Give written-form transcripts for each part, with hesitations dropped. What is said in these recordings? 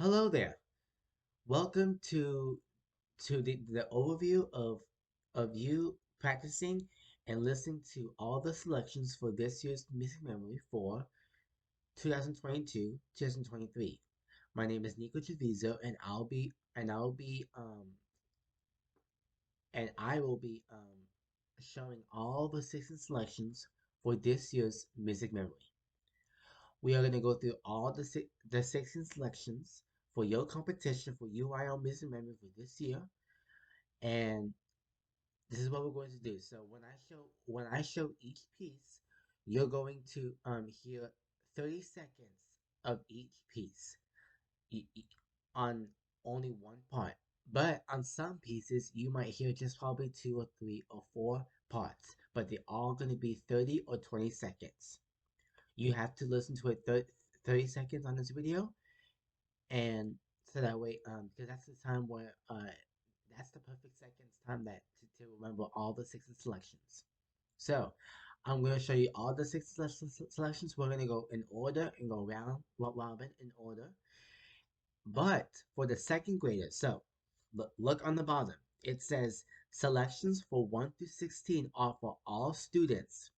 Hello there. Welcome to the overview of you practicing and listening to all the selections for this year's Music Memory for 2022-2023. My name is Nico Treviso and I will be showing all the 16 selections for this year's Music Memory. We are going to go through all the 16 selections for your competition for UIL Music Memory for this year, and this is what we're going to do. So when I show each piece, you're going to hear 30 seconds of each piece on only one part. But on some pieces, you might hear just probably two or three or four parts, but they're all going to be 30 or 20 seconds. You have to listen to it 30 seconds on this video, and so that way, because that's the time where that's the perfect seconds time to remember all the 60 selections. So I'm going to show you all the 60 selections. We're going to go in order and go round robin in order. But for the second graders, so look on the bottom. It says selections for 1 through 16 are for all students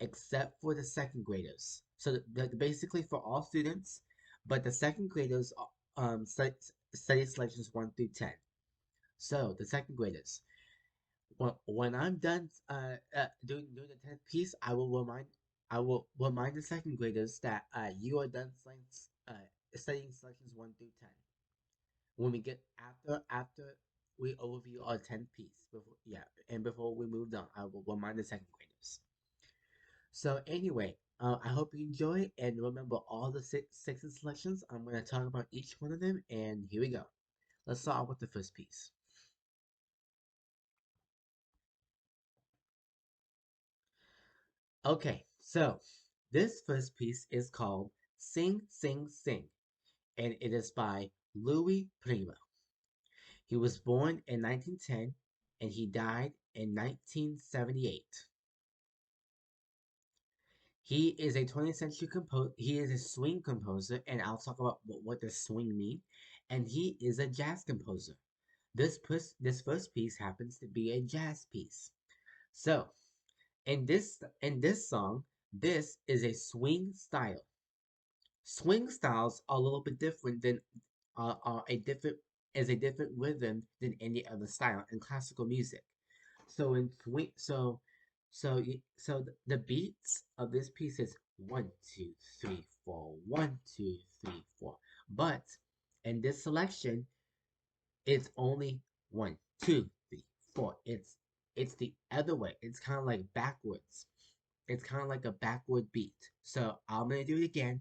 except for the second graders. So basically for all students, but the second graders study selections 1 through 10. So the second graders, when I'm done doing the 10th piece, I will remind the second graders that you are done studying selections 1 through 10. When we get after we overview our 10th piece, before we move on, I will remind the second graders. So anyway, I hope you enjoy and remember all the six selections. I'm going to talk about each one of them, and here we go. Let's start with the first piece. Okay, so this first piece is called Sing, Sing, Sing, and it is by Louis Prima. He was born in 1910 and he died in 1978. He is a 20th century composer. He is a swing composer, and I'll talk about what does swing mean. And he is a jazz composer. This first piece happens to be a jazz piece. So, in this song, this is a swing style. Swing styles are a little bit different than are a different is a different rhythm than any other style in classical music. So in swing, the beats of this piece is 1, 2, 3, 4, 1, 2, 3, 4. But in this selection, it's only 1, 2, 3, 4. It's the other way. It's kind of like backwards. It's kind of like a backward beat. So I'm gonna do it again,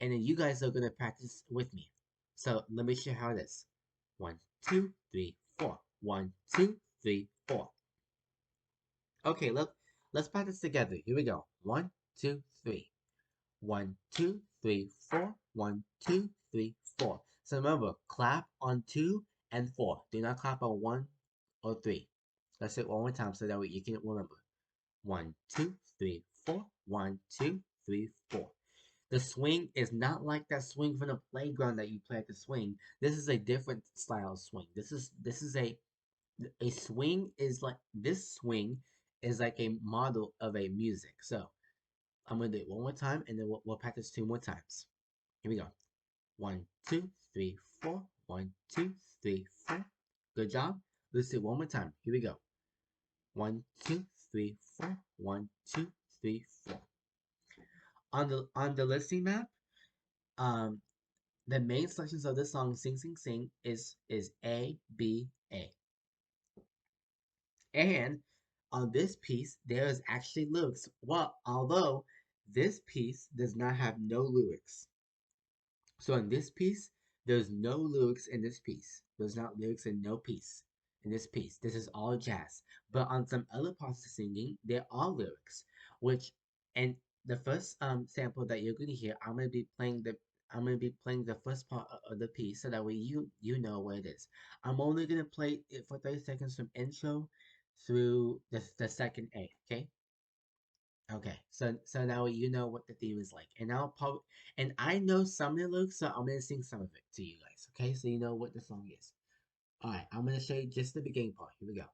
and then you guys are gonna practice with me. So let me show you how it is. 1, 2, 3, 4. 1, 2, 3, 4. Okay, look, let's practice together. Here we go. 1, 2, 3. 1, 2, 3, 4. 1, 2, 3, 4. So remember, clap on 2 and 4. Do not clap on 1 or 3. Let's say it one more time so that way you can remember. 1, 2, 3, 4. 1, 2, 3, 4. The swing is not like that swing from the playground that you play at the swing. This is a different style of swing. This is a swing is like this swing is like a model of a music. So I'm gonna do it one more time, and then we'll practice 2 more times. Here we go. 1, 2, 3, 4. 1, 2, 3, 4. Good job. Let's do it one more time. Here we go. 1, 2, 3, 4. 1, 2, 3, 4. On the listening map, um, the main selections of the song "Sing Sing Sing" is A B A. And on this piece, there is actually lyrics. Well, although this piece does not have no lyrics. So in this piece, there's no lyrics in this piece. There's not lyrics in no piece in this piece. This is all jazz. But on some other parts of singing, there are lyrics, which and the first sample that you're gonna hear, I'm gonna be playing the first part of the piece so that way you know what it is. I'm only gonna play it for 30 seconds from intro through the second A, okay? Okay, so now you know what the theme is like, and I know some of the lyrics, so I'm gonna sing some of it to you guys. Okay, so you know what the song is. All right, I'm gonna show you just the beginning part. Here we go.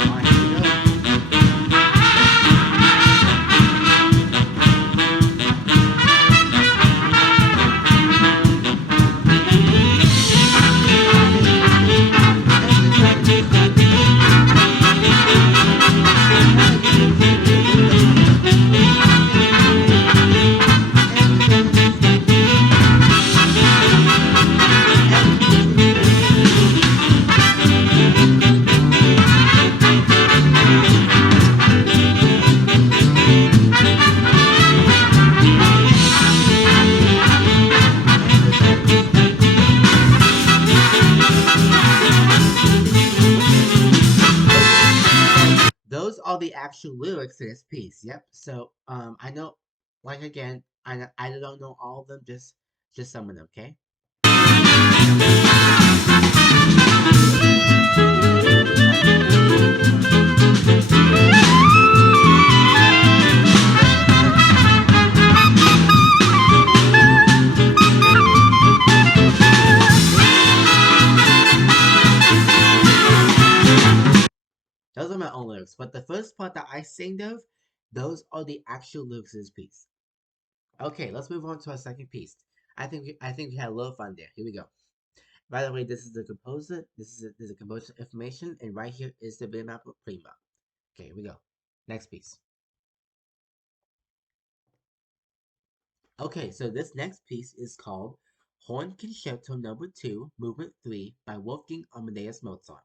All right, here we go. Those are the actual lyrics to this piece. Yep. So I know, like again, I don't know all of them, just some of them. Okay. Those are my own lyrics, but the first part that I sing of, those are the actual lyrics of this piece. Okay, let's move on to our second piece. I think we had a little fun there. Here we go. By the way, this is the composer. This is the composer information, and right here is the bitmap of Prima. Okay, here we go. Next piece. Okay, so this next piece is called Horn Concerto Number 2, Movement 3 by Wolfgang Amadeus Mozart.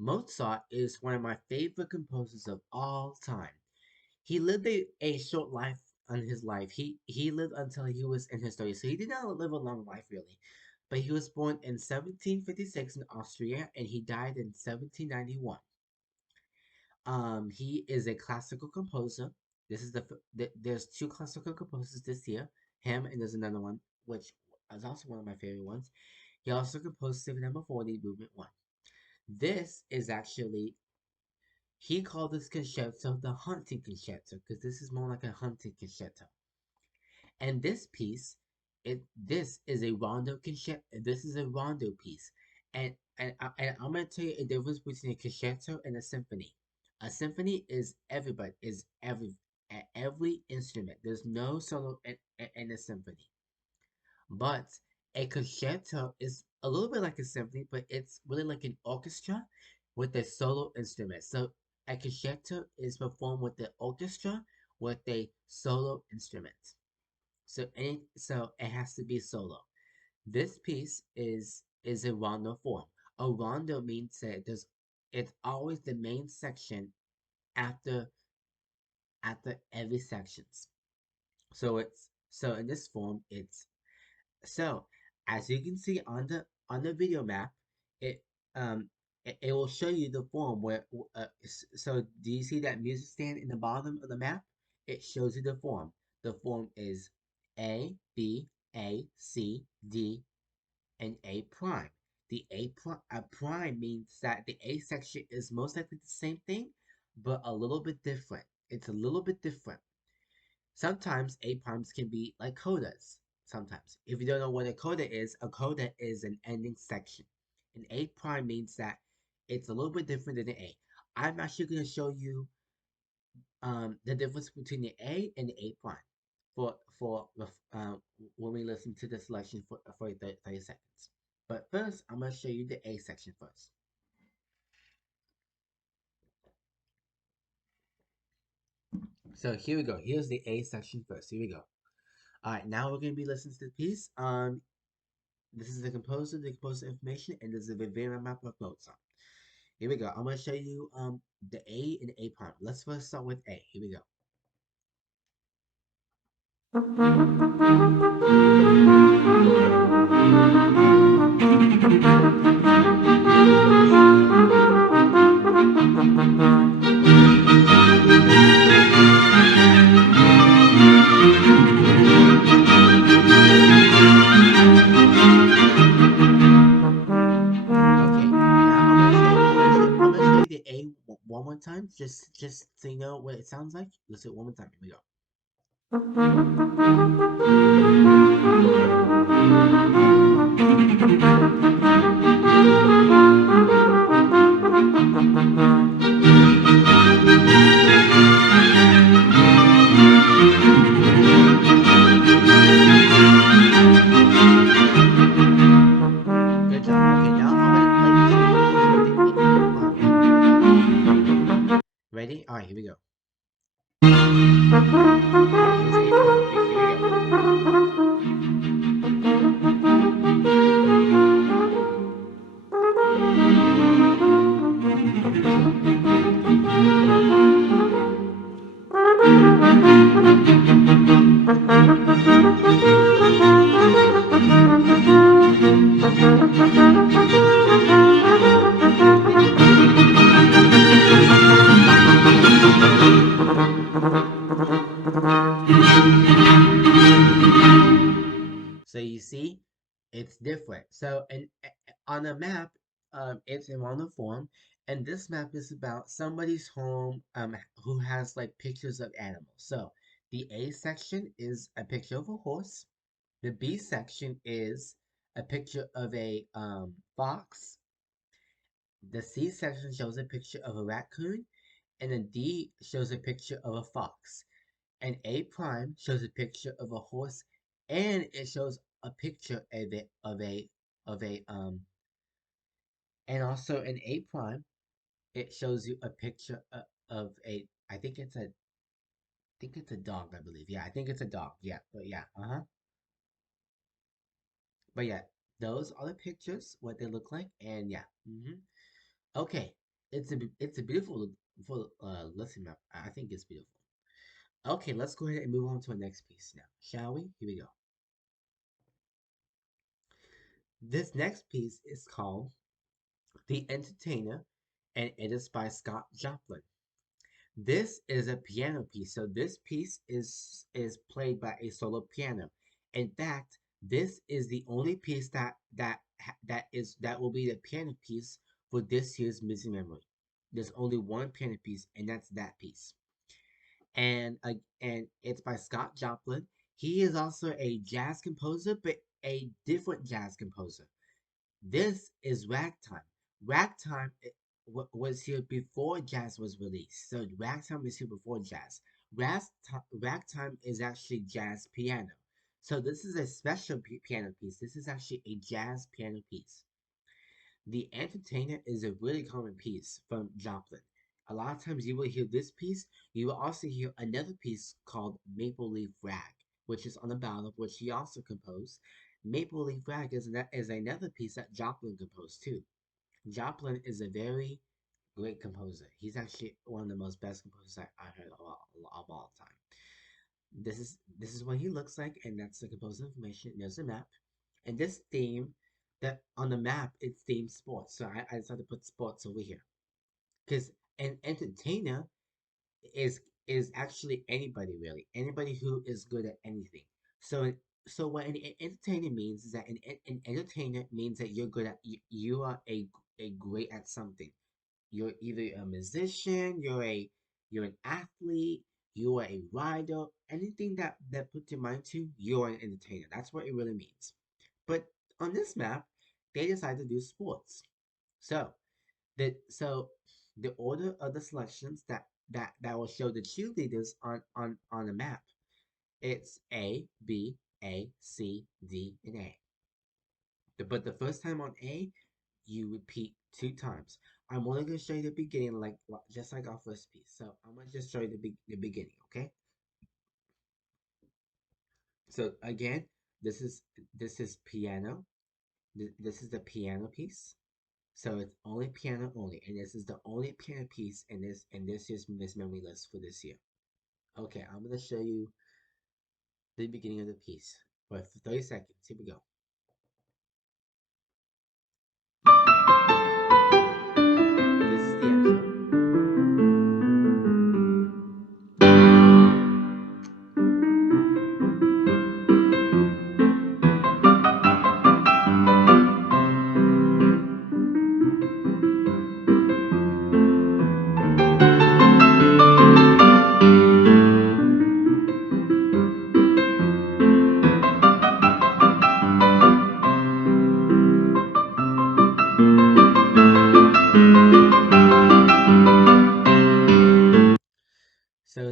Mozart is one of my favorite composers of all time. He lived a short life on his life. He lived until he was in his 30s, so he did not live a long life really. But he was born in 1756 in Austria and he died in 1791. He is a classical composer. This is there's two classical composers this year, him and there's another one which is also one of my favorite ones. He also composed Symphony Number 40, Movement 1. This is actually he called this concerto the hunting concerto because this is more like a hunting concerto. And this piece, this is a rondo concerto. This is a rondo piece, and I'm gonna tell you a difference between a concerto and a symphony. A symphony is everybody is every instrument. There's no solo in a symphony, but a concerto is a little bit like a symphony, but it's really like an orchestra with a solo instrument. So a concerto is performed with the orchestra with a solo instrument. So it has to be solo. This piece is a rondo form. A rondo means that it's always the main section after every sections. So in this form so as you can see on the video map, it um it will show you the form where so do you see that music stand in the bottom of the map? It shows you the form. The form is A B A C D and A prime. A prime means that the A section is most likely the same thing, but a little bit different. It's a little bit different. Sometimes A primes can be like codas. Sometimes. If you don't know what a coda is an ending section. An A prime means that it's a little bit different than an A. I'm actually going to show you the difference between the A and the A prime when we listen to the selection for 30 seconds. But first, I'm going to show you the A section first. So here we go. Here's the A section first. Here we go. All right, now we're going to be listening to the piece. This is the composer information, and this is the Vivera map of Mozart. Here we go. I'm going to show you the A and the A prime. Let's first start with A. Here we go. more time, just so you know what it sounds like. Let's do it one more time. Here we go. Good job. Okay, now I'm gonna play this with the A prime. Ready? All right, here we go. Here's A prime. Here we go. So you see, it's different. So and on a map, it's in one form, and this map is about somebody's home who has like pictures of animals. So the A section is a picture of a horse. The B section is a picture of a fox. The C section shows a picture of a raccoon, and then D shows a picture of a fox. And A prime shows a picture of a horse, and it shows a picture of a and also in A prime it shows you a picture of a I think it's a dog, I believe. Yeah, I think it's a dog. Yeah, but yeah, but yeah, those are the pictures, what they look like, and yeah. Okay, it's a beautiful full lesson map. I think it's beautiful. Okay, let's go ahead and move on to our next piece now, shall we? Here we go. This next piece is called The Entertainer, and it is by Scott Joplin. This is a piano piece, so this piece is played by a solo piano. In fact, this is the only piece that will be the piano piece for this year's Missing Memory. There's only one piano piece, and that's that piece. And it's by Scott Joplin. He is also a jazz composer, but a different jazz composer. This is Ragtime. Ragtime was here before jazz was released. So Ragtime is here before jazz. Ragtime is actually jazz piano. So this is a special piano piece. This is actually a jazz piano piece. The Entertainer is a really common piece from Joplin. A lot of times you will hear this piece. You will also hear another piece called Maple Leaf Rag, which is on the ballad, which he also composed. Maple Leaf Rag is another piece that Joplin composed too. Joplin is a very great composer. He's actually one of the most best composers I heard of all time. This is what he looks like, and that's the composer information. There's a map, and this theme that on the map it's themed sports. So I decided to put sports over here because an entertainer is actually anybody really, anybody who is good at anything. So so what an entertainer means is that an entertainer means that you're good at you are a great at something. You're either a musician, you're an athlete, you are a rider, anything that puts your mind to, you're an entertainer. That's what it really means. But on this map, they decided to do sports. So so the order of the selections that will show the cheerleaders on the map. It's A, B, A, C, D, and A. But the first time on A, you repeat 2 times. I'm only going to show you the beginning, just like our first piece. So I'm going to just show you the beginning, okay? So again, this is piano. This is the piano piece. So it's only piano only, and this is the only piano piece in this year's Miss Memory list for this year. Okay, I'm gonna show you the beginning of the piece for 30 seconds. Here we go. This is the intro.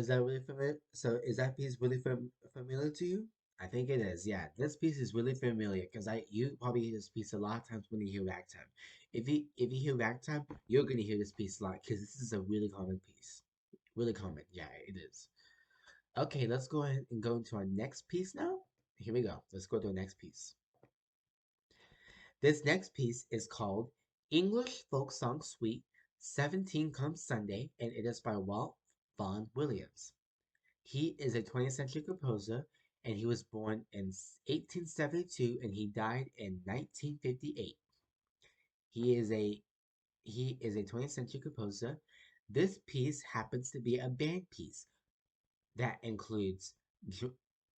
is that really familiar? So is that piece really familiar to you? I think it is. Yeah, this piece is really familiar because you probably hear this piece a lot of times when you hear ragtime. If you hear ragtime, you're gonna hear this piece a lot because this is a really common piece. Really common. Yeah, it is. Okay, let's go ahead and go into our next piece now. Here we go. Let's go to our next piece. This next piece is called English Folk Song Suite 17 Come Sunday, and it is by Walt Vaughan Williams. He is a 20th century composer, and he was born in 1872 and he died in 1958. He is a he is a 20th century composer. This piece happens to be a band piece that includes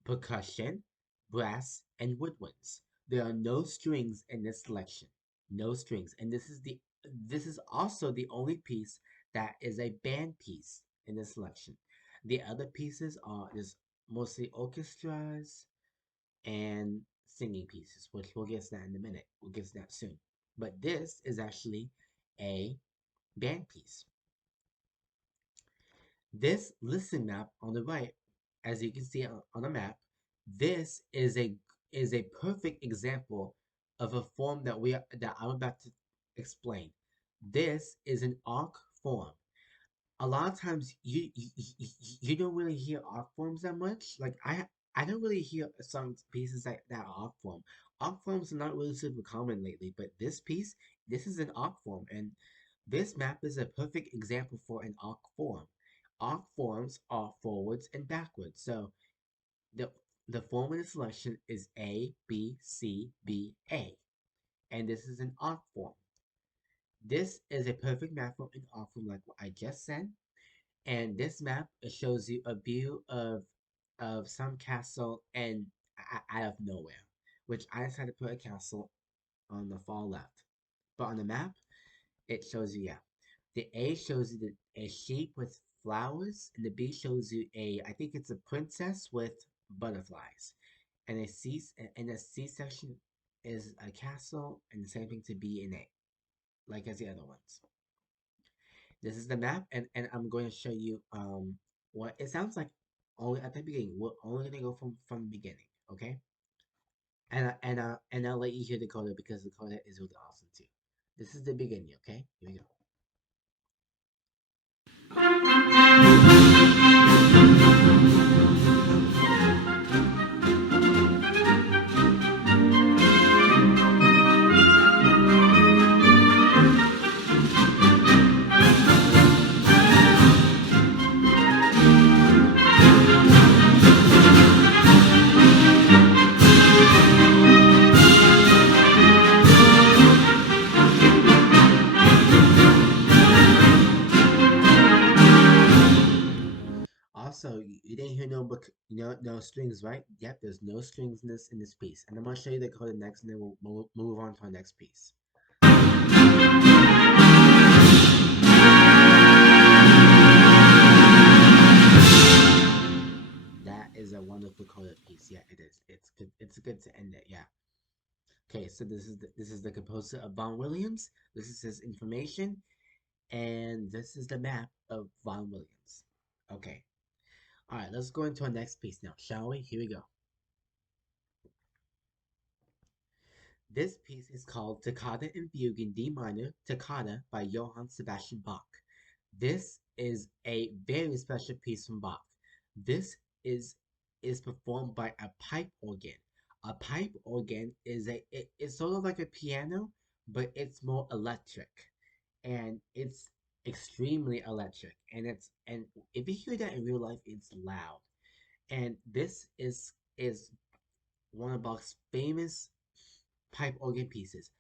percussion, brass, and woodwinds. There are no strings in this selection. No strings. And this is also the only piece that is a band piece in this selection. The other pieces are just mostly orchestras and singing pieces, which we'll get to that in a minute. We'll get to that soon. But this is actually a band piece. This listen map on the right, as you can see on the map, this is a perfect example of a form that I'm about to explain. This is an arc form. A lot of times you don't really hear arc forms that much. Like I don't really hear some pieces that are arc form. Arc forms are not really super common lately, but this is an arc form, and this map is a perfect example for an arc form. Arc forms are forwards and backwards. So the the form in the selection is A, B, C, B, A. And this is an arc form. This is a perfect map for an arc form like what I just said. And this map shows you a view of some castle and out of nowhere, which I decided to put a castle on the far left. But on the map, it shows you, yeah. The A shows you a sheep with flowers, and the B shows you I think it's a princess with butterflies. And the C section is a castle, and the same thing to B and A, like as the other ones. This is the map, and I'm going to show you what it sounds like only at the beginning. We're only gonna go from the beginning, okay? And I'll let you hear the coda because the coda is really awesome too. This is the beginning, okay? Here we go. Also, you didn't hear no book, no strings, right? Yep, there's no strings in this piece, and I'm gonna show you the coda next, and then we'll move on to our next piece. That is a wonderful coda piece. Yeah, it is. It's good. It's good to end it. Yeah. Okay, so this is the composer of Vaughan Williams. This is his information, and this is the map of Vaughan Williams. Okay. All right, let's go into our next piece now, shall we? Here we go. This piece is called Toccata and Fugue in D minor, Toccata by Johann Sebastian Bach. This is a very special piece from Bach. This is performed by a pipe organ. A pipe organ it's sort of like a piano, but it's more electric, and it's extremely electric. And if you hear that in real life, it's loud. And this is one of Bach's famous pipe organ pieces.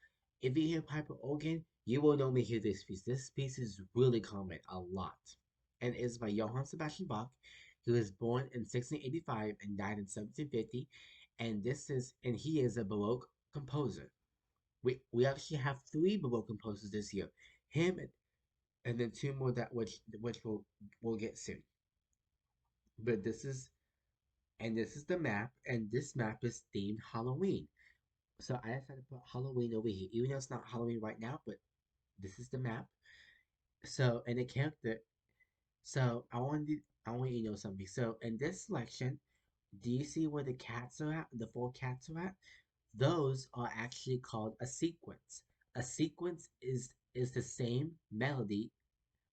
If you hear pipe organ, you will normally hear this piece. This piece is really common a lot, and is by Johann Sebastian Bach. He was born in 1685 and died in 1750, and he is a Baroque composer. We actually have three Baroque composers this year, him and then two more that which we'll get soon. But this is the map, and this map is themed Halloween. So I decided to put Halloween over here, even though it's not Halloween right now, but this is the map. So and the character, So I want you to know something. So in this selection, do you see where the cats are at? The four cats are at? Those are actually called a sequence. A sequence is the same melody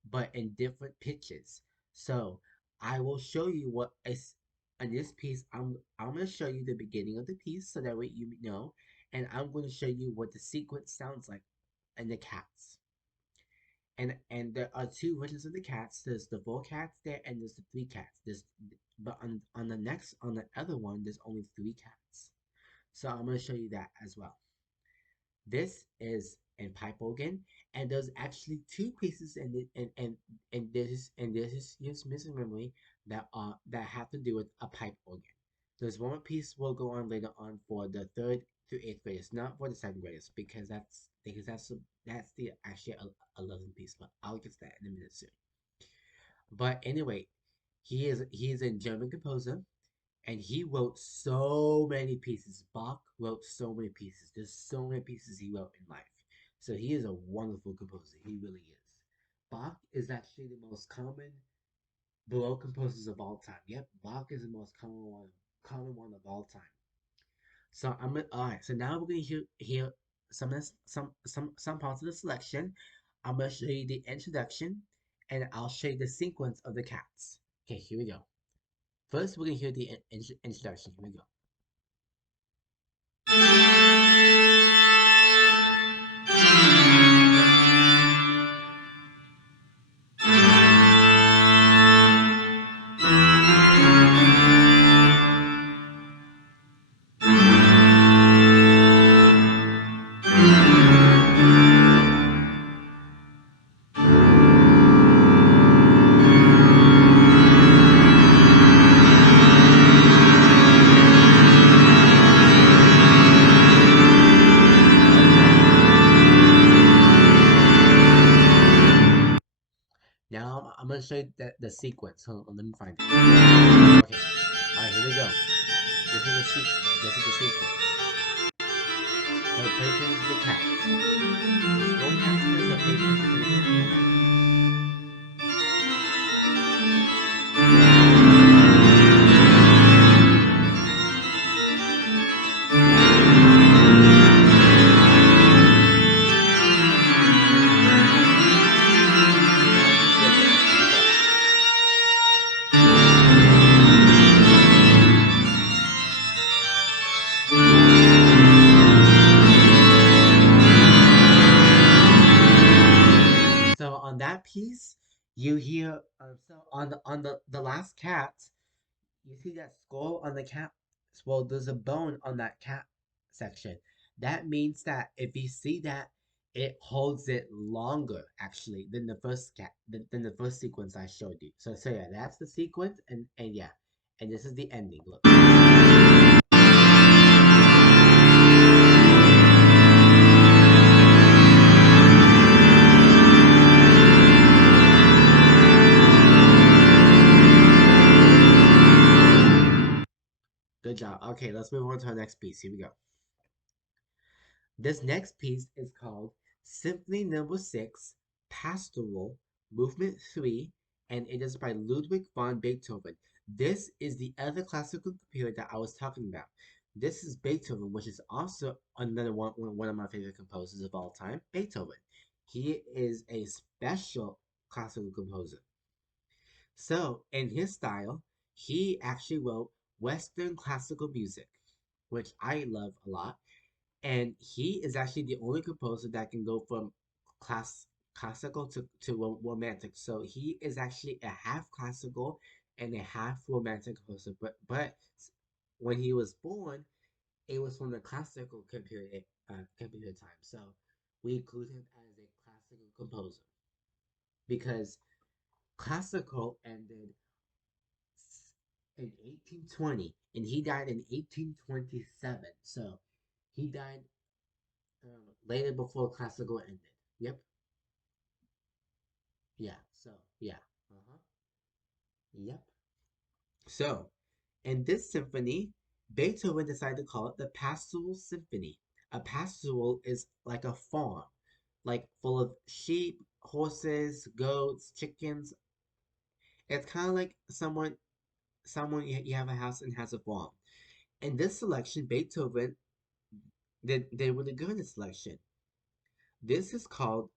but in different pitches. So I will show you what is in this piece. I'm gonna show you the beginning of the piece so that way you know, and I'm going to show you what the sequence sounds like in the cats. And there are two versions of the cats. There's the four cats there, and there's the three cats. But on the other one, there's only three cats. So I'm gonna show you that as well. This is in pipe organ, and there's actually two pieces in it, and this is missing memory that have to do with a pipe organ. There's one more piece we'll go on later on for the third through eighth graders, not for the second graders, because that's the actually 11th piece. But I'll get to that in a minute soon. But anyway, he is a German composer, and he wrote so many pieces. Bach wrote so many pieces. There's so many pieces he wrote in life. So he is a wonderful composer. He really is. Bach is actually the most below composers of all time. Yep, Bach is the most common one of all time. So all right. So now we're gonna hear some parts of the selection. I'm gonna show you the introduction, and I'll show you the sequence of the cats. Okay, here we go. First, we're gonna hear the introduction. Here we go. Now I'm gonna show you the sequence. Hold on, let me find it. Okay. Alright, here we go. This is the sequence. So pay attention to the cats. Just go past this, so pay attention to the cats. So on that piece, you hear so on the last cat, you see that skull on the cat. Well, there's a bone on that cat section. That means that if you see that, it holds it longer actually than the first cat than the first sequence I showed you. So yeah, that's the sequence, and yeah, and this is the ending. Look. Good job. Okay, let's move on to our next piece. Here we go. This next piece is called Symphony Number 6, Pastoral, Movement 3, and it is by Ludwig van Beethoven. This is the other classical composer that I was talking about. This is Beethoven, which is also another one of my favorite composers of all time, Beethoven. He is a special classical composer. So, in his style, he actually wrote Western classical music, which I love a lot, and he is actually the only composer that can go from classical to romantic. So he is actually a half classical and a half romantic composer. But when he was born, it was from the classical computer time. So we include him as a classical composer because classical ended in 1820 and he died in 1827. So he died later before classical ended. Yep. Yeah. So yeah. Uh-huh. Yep. So in this symphony, Beethoven decided to call it the Pastoral Symphony. A pastoral is like a farm, like full of sheep, horses, goats, chickens, It's kind of like someone you have a house and has a farm. In this selection, Beethoven they really good in this selection. This is called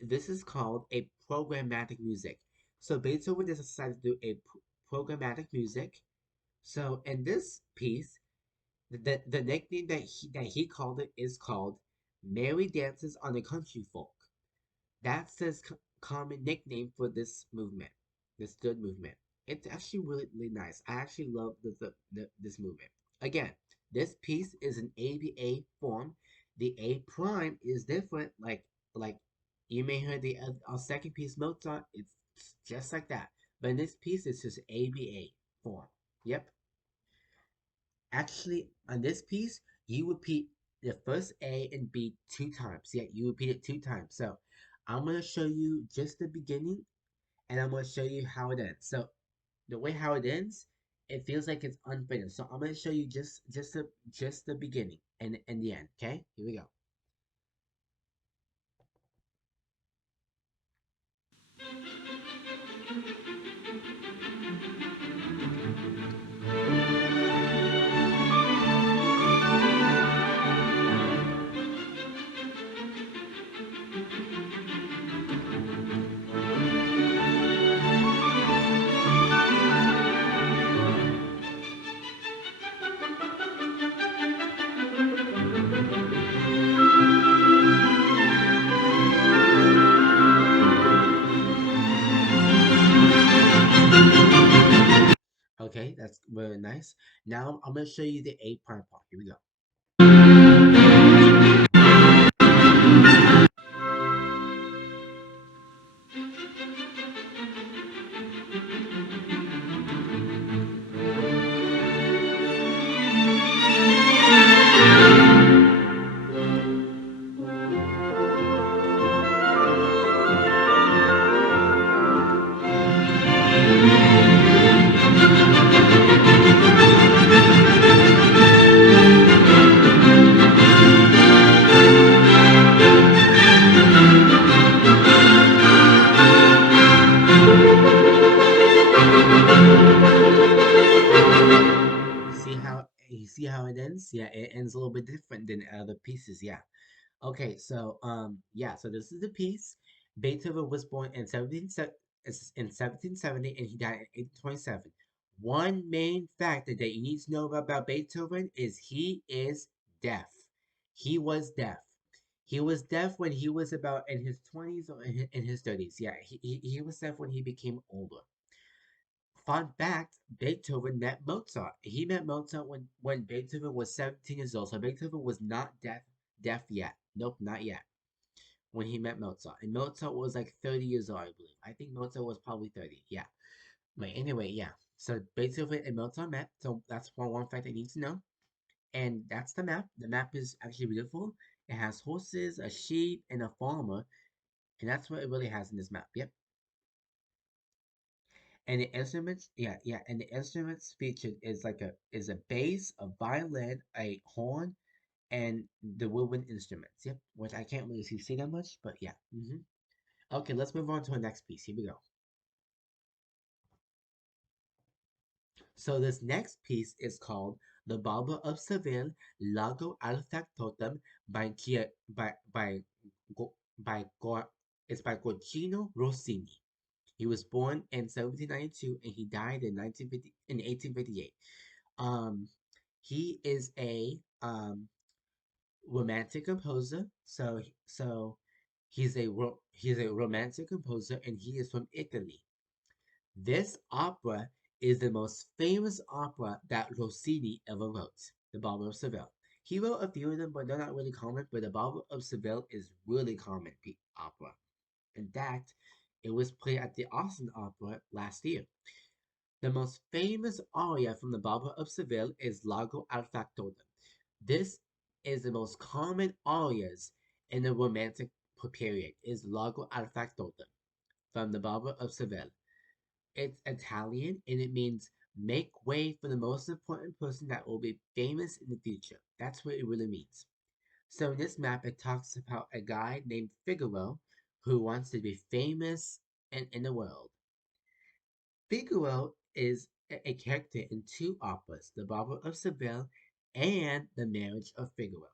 this is called a programmatic music. So Beethoven just decided to do a programmatic music. So in this piece, the nickname that he called it is called "Merry Dances on the Country Folk." That's his common nickname for this movement, this good movement. It's actually really, really nice. I actually love this movement. Again, this piece is an ABA form. The A prime is different. Like you may hear the our second piece Mozart. It's just like that. But in this piece, it's just ABA form. Yep. Actually, on this piece, you repeat the first A and B two times. Yeah, you repeat it two times. So I'm going to show you just the beginning and I'm going to show you how it ends. So the way how it ends, it feels like it's unfinished. So I'm going to show you just the beginning and the end. Okay, here we go. Okay, that's very nice. Now I'm going to show you the A prime part. Here we go. You see how it ends? Yeah, it ends a little bit different than other pieces. Yeah. Okay, so yeah, so this is the piece. Beethoven was born in 1770 and he died in 1827. One main factor that you need to know about Beethoven is he is deaf. He was deaf. He was deaf when he was about in his 20s or in his 30s. Yeah, he was deaf when he became older. Fun fact, Beethoven met Mozart. He met Mozart when Beethoven was 17 years old. So Beethoven was not deaf yet. Nope, not yet. When he met Mozart. And Mozart was like 30 years old, I believe. I think Mozart was probably 30. Yeah. But anyway, yeah. So Beethoven and Mozart met. So that's one fact I need to know. And that's the map. The map is actually beautiful. It has horses, a sheep, and a farmer. And that's what it really has in this map. Yep. And the instruments, yeah, yeah, and the instruments featured is a bass, a violin, a horn, and the woodwind instruments. Yep, which I can't really see that much, but yeah. Okay, let's move on to our next piece. Here we go. So this next piece is called "The Barber of Seville, Lago al Factotum" by Gia, by it's by Gioacchino Rossini. He was born in 1792 and he died in 1858. Um, he is a romantic composer. He's a romantic composer and he is from Italy. This opera is the most famous opera that Rossini ever wrote, The Barber of Seville. He wrote a few of them, but they're not really common. But The Barber of Seville is really common opera. In fact, it was played at the Austin Opera last year. The most famous aria from the Barber of Seville is Lago al Factotum. This is the most common arias in the Romantic period. Is Lago al Factotum from the Barber of Seville. It's Italian and it means make way for the most important person that will be famous in the future. That's what it really means. So in this map, it talks about a guy named Figaro who wants to be famous in the world. Figaro is a character in two operas, The Barber of Seville and The Marriage of Figaro,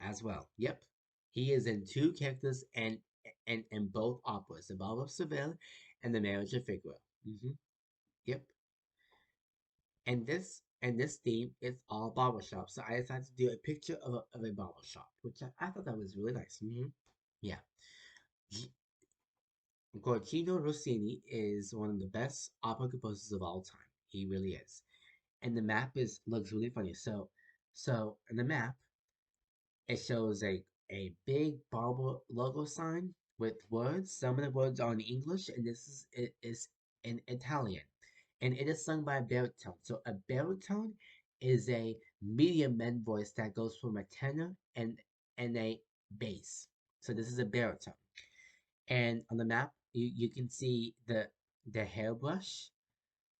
as well. Yep. He is in two characters and in both operas, The Barber of Seville and The Marriage of Figaro. Yep. And this theme is all barbershop. So I decided to do a picture of a barbershop, which I thought that was really nice. Yeah. G- Gioacchino Rossini is one of the best opera composers of all time. He really is. And the map is looks really funny. So in the map, it shows a big barber logo sign with words. Some of the words are in English, and this is in Italian, and it is sung by a baritone. So a baritone is a medium men voice that goes from a tenor and a bass. So this is a baritone. And on the map, you can see the hairbrush.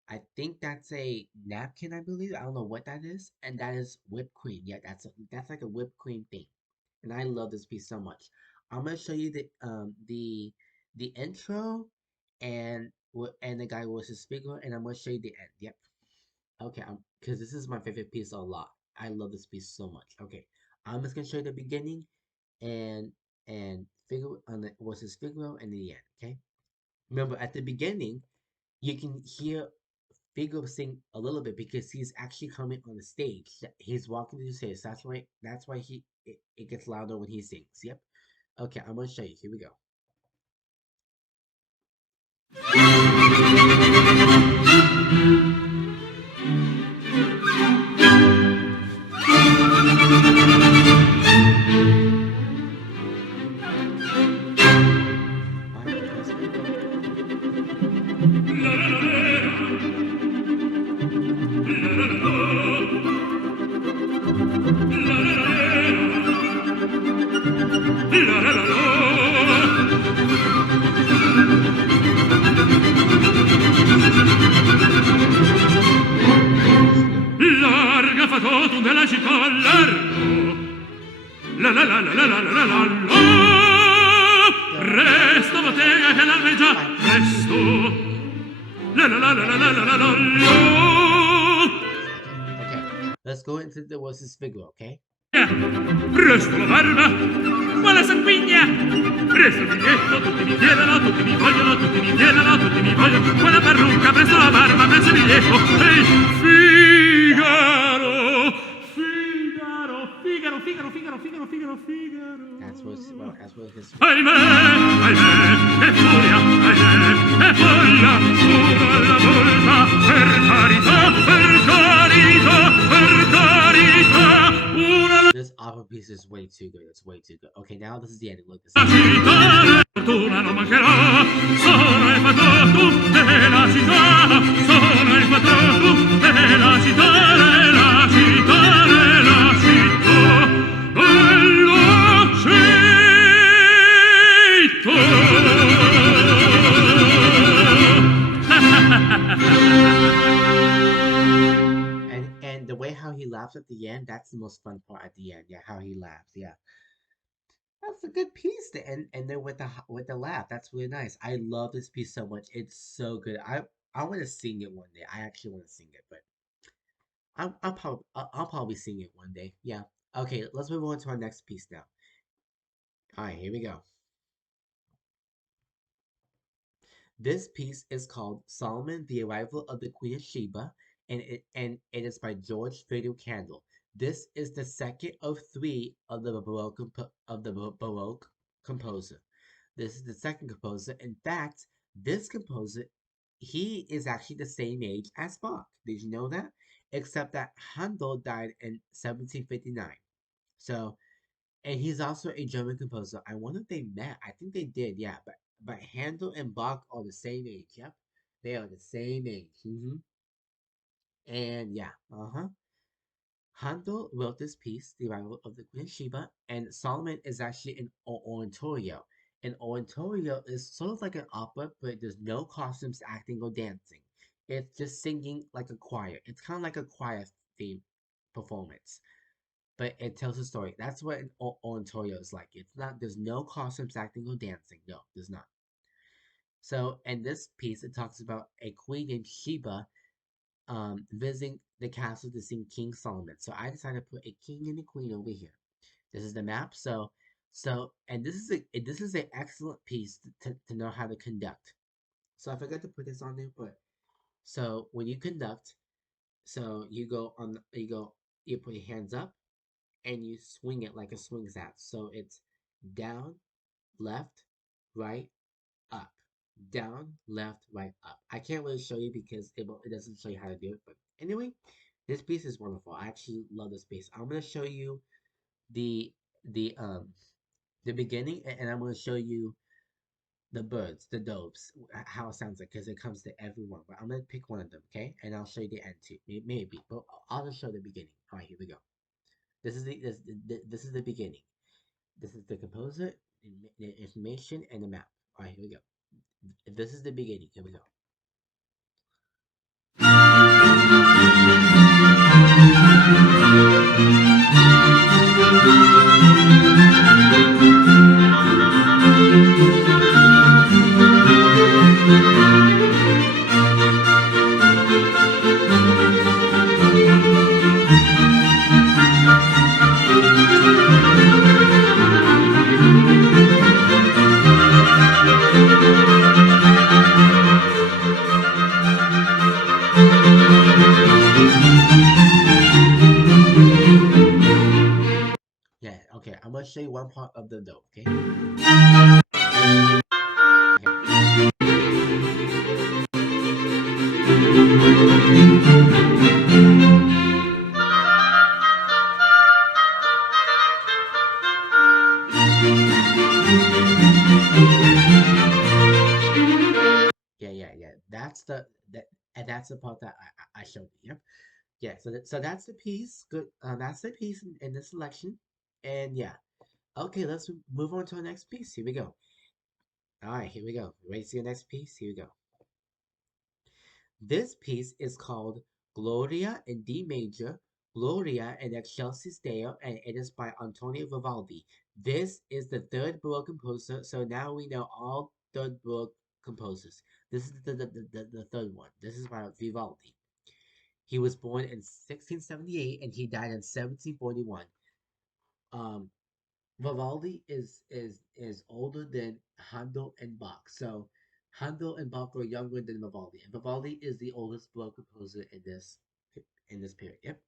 I think that's a napkin, I believe. I don't know what that is, and that is whipped cream. Yeah, that's like a whipped cream thing, and I love this piece so much. I'm gonna show you the intro and and the guy was his figure, and I'm gonna show you the end. Yep. Okay. Because this is my favorite piece a lot. I love this piece so much. Okay. I'm just gonna show you the beginning and figure on the was his figure and the end. Okay. Remember at the beginning you can hear Figaro sing a little bit because he's actually coming on the stage. He's walking to the stage. That's why it gets louder when he sings. Yep. Okay, I'm gonna show you. Here we go. Alright, that's Figaro. Slow. Larga fa totum della città largo. La la la la la la la la la. Resto bottega che l'almeggia presto. La la la la la la la la la. Okay. Let's go into the what's his Figaro, okay? Presto la barba, ma la sanguigna. Presto il biglietto, tutti mi chiedono, tutti mi vogliono, tutti mi chiedono, tutti mi vogliono. Ma la parrucca, presto la barba, presto il biglietto. Ehi, Figaro, Figaro, Figaro, Figaro, Figaro, Figaro, Figaro, Figaro. That's what his Ahimè, ahimè, che furia, ahimè, che folla, uno alla volta, per carità, per carità, per carità, uno alla This opera piece is way too good. It's way too good. Okay, now this is the ending. Look, this città, la fortuna non mancherà, sono il patrono della città, sono il patrono della città, della città, della città, della and the way how he laughs at the end, that's the most fun part at the end. Yeah, how he laughs. Yeah. That's a good piece to end there with the laugh. That's really nice. I love this piece so much. It's so good. I want to sing it one day. I actually want to sing it, but I'll probably sing it one day. Yeah. Okay, let's move on to our next piece now. All right, here we go. This piece is called Solomon: The Arrival of the Queen of Sheba, and it is by George Fridolin Handel. This is the second of three of the Baroque composer. This is the second composer. In fact, this composer, he is actually the same age as Bach. Did you know that? Except that Handel died in 1759. So, and he's also a German composer. I wonder if they met. I think they did, yeah. But Handel and Bach are the same age. Yep, they are the same age. And yeah, Handel wrote this piece, The Arrival of the Queen of Sheba, and Solomon is actually an oratorio. An oratorio is sort of like an opera, but there's no costumes, acting, or dancing. It's just singing like a choir. It's kind of like a choir theme performance, but it tells a story. That's what an oratorio is like. It's not. There's no costumes, acting, or dancing. No, there's not. So in this piece, it talks about a queen named Sheba visiting the castle to see King Solomon. So I decided to put a king and a queen over here. This is the map. And this is an excellent piece to know how to conduct. So I forgot to put this on there, but so when you conduct, so you put your hands up and you swing it like a swing set. So it's down, left, right, up, down, left, right, up. I can't really show you because it doesn't show you how to do it. But anyway, this piece is wonderful. I actually love this piece. I'm gonna show you the the um the beginning, and I'm gonna show you the birds, the doves, how it sounds like, because it comes to everyone. But I'm gonna pick one of them, okay? And I'll show you the end too, maybe. But I'll just show the beginning. All right, here we go. This is the beginning. This is the composer, the information, and the map. All right, here we go. This is the beginning. Here we go. Yeah, okay. I'm gonna show you one part of the dove, okay? Yeah. That's the part that I showed you. Yep. Yeah. So that's the piece. Good. That's the piece in this selection. And yeah. Okay. Let's move on to the next piece. Here we go. All right. Here we go. Ready to see the next piece? Here we go. This piece is called Gloria in D major, Gloria in Excelsis Deo, and it is by Antonio Vivaldi. This is the third Baroque composer, so now we know all third Baroque composers. This is the third one. This is by Vivaldi. He was born in 1678 and he died in 1741. Um, Vivaldi is older than Handel and Bach. So Handel and Bach are younger than Vivaldi, and Vivaldi is the oldest Baroque composer in this period. Yep.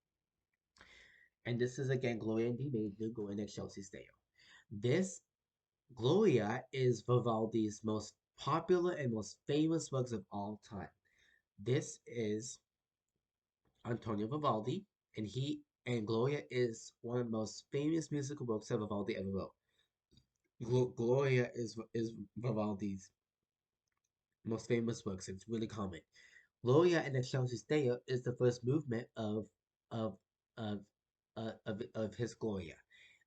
And this is again Gloria in D major, Gloria in Excelsis Deo. This Gloria is Vivaldi's most popular and most famous works of all time. This is Antonio Vivaldi, and Gloria is one of the most famous musical works that Vivaldi ever wrote. Gloria is Vivaldi's most famous works. It's really common. Gloria in Excelsis Deo is the first movement of of of his Gloria.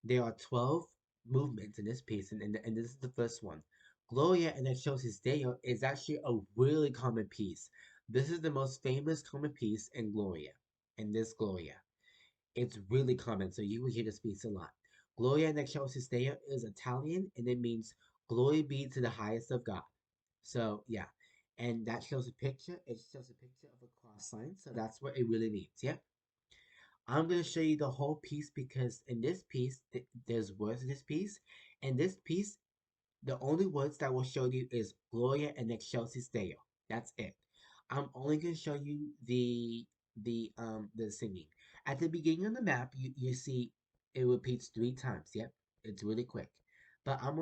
There are 12 movements in this piece, and this is the first one. Gloria in Excelsis Deo is actually a really common piece. This is the most famous common piece in Gloria, in this Gloria. It's really common, so you will hear this piece a lot. Gloria in Excelsis Deo is Italian, and it means glory be to the highest of God. So, yeah. And that shows a picture. It shows a picture of a cross sign, so that's what it really means, yeah? I'm going to show you the whole piece because in this piece, there's words in this piece. And this piece, the only words that will show you is Gloria and Excelsis Deo. That's it. I'm only going to show you the singing. At the beginning of the map, you see it repeats 3 times. Yep, it's really quick. But I'm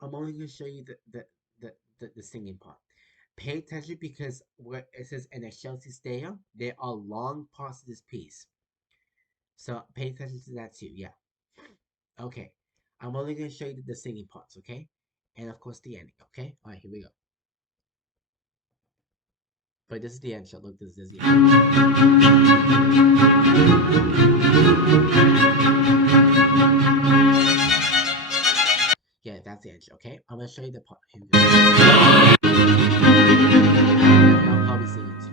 only going to show you the singing part. Pay attention because where it says in Excelsis Deo, there are long parts of this piece. So pay attention to that too, yeah. Okay, I'm only going to show you the singing parts, okay? And of course the ending, okay? Alright, here we go. But this is the end shot. Look, this is the end. Yeah, that's the end shot, okay? I'm going to show you the part. Here we go. I'll probably sing it too.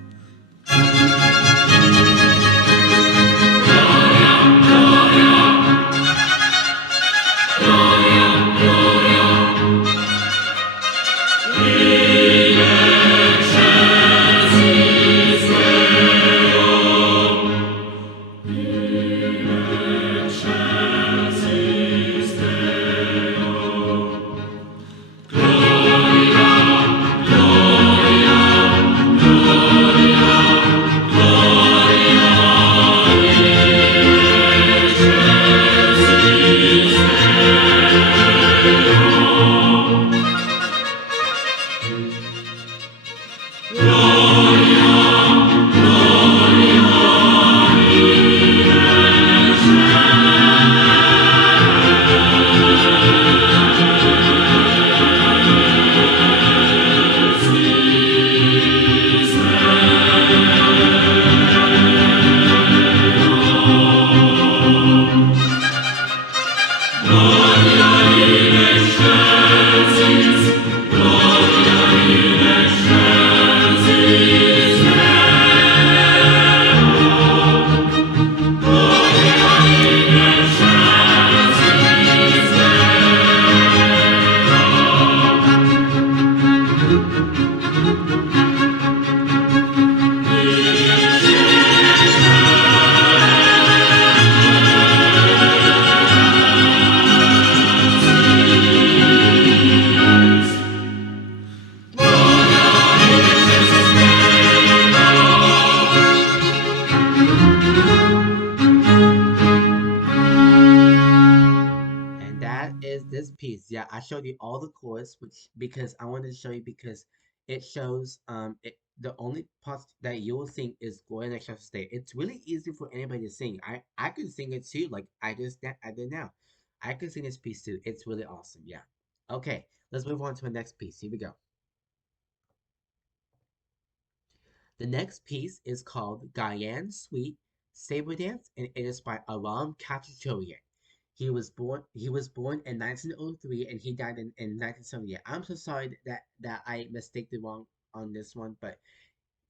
I showed you all the chords, which because I wanted to show you because it shows the only parts that you will sing is Gloria Next Shall Stay. It's really easy for anybody to sing. I could sing it too, like I did now. I could sing this piece too. It's really awesome. Yeah. Okay, let's move on to the next piece. Here we go. The next piece is called Guyane Suite Sabre Dance, and it is by Aram Khachaturian. He was born in 1903 and he died in 1978. I'm so sorry that I mistaked it wrong on this one, but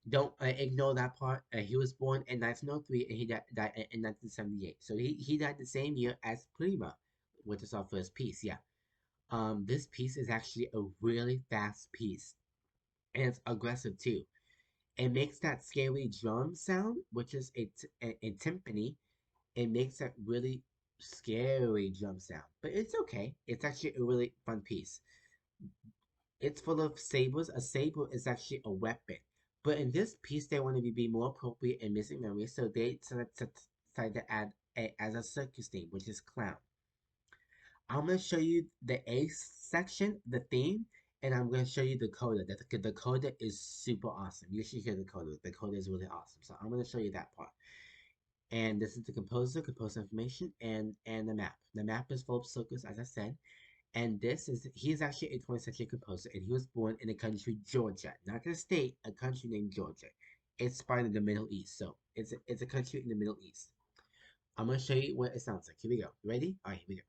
don't ignore that part. He was born in 1903 and he died in 1978. So he died the same year as Prima, which is our first piece. Yeah. This piece is actually a really fast piece and it's aggressive too. It makes that scary drum sound, which is a timpani. It makes that really scary drum sound, but it's okay. It's actually a really fun piece. It's full of sabers. A saber is actually a weapon, but in this piece they want to be more appropriate in missing memory, so they decided to add as a circus theme, which is clown. I'm gonna show you the A section, the theme, and I'm gonna show you the coda. The coda is super awesome. You should hear the coda. The coda is really awesome. So I'm gonna show you that part. And this is the composer information, and the map. The map is full of circles, as I said. And he's actually a 20th century composer, and he was born in the country Georgia, not the state, a country named Georgia. It's part of the Middle East, so it's a country in the Middle East. I'm gonna show you what it sounds like. Here we go. You ready? All right, here we go.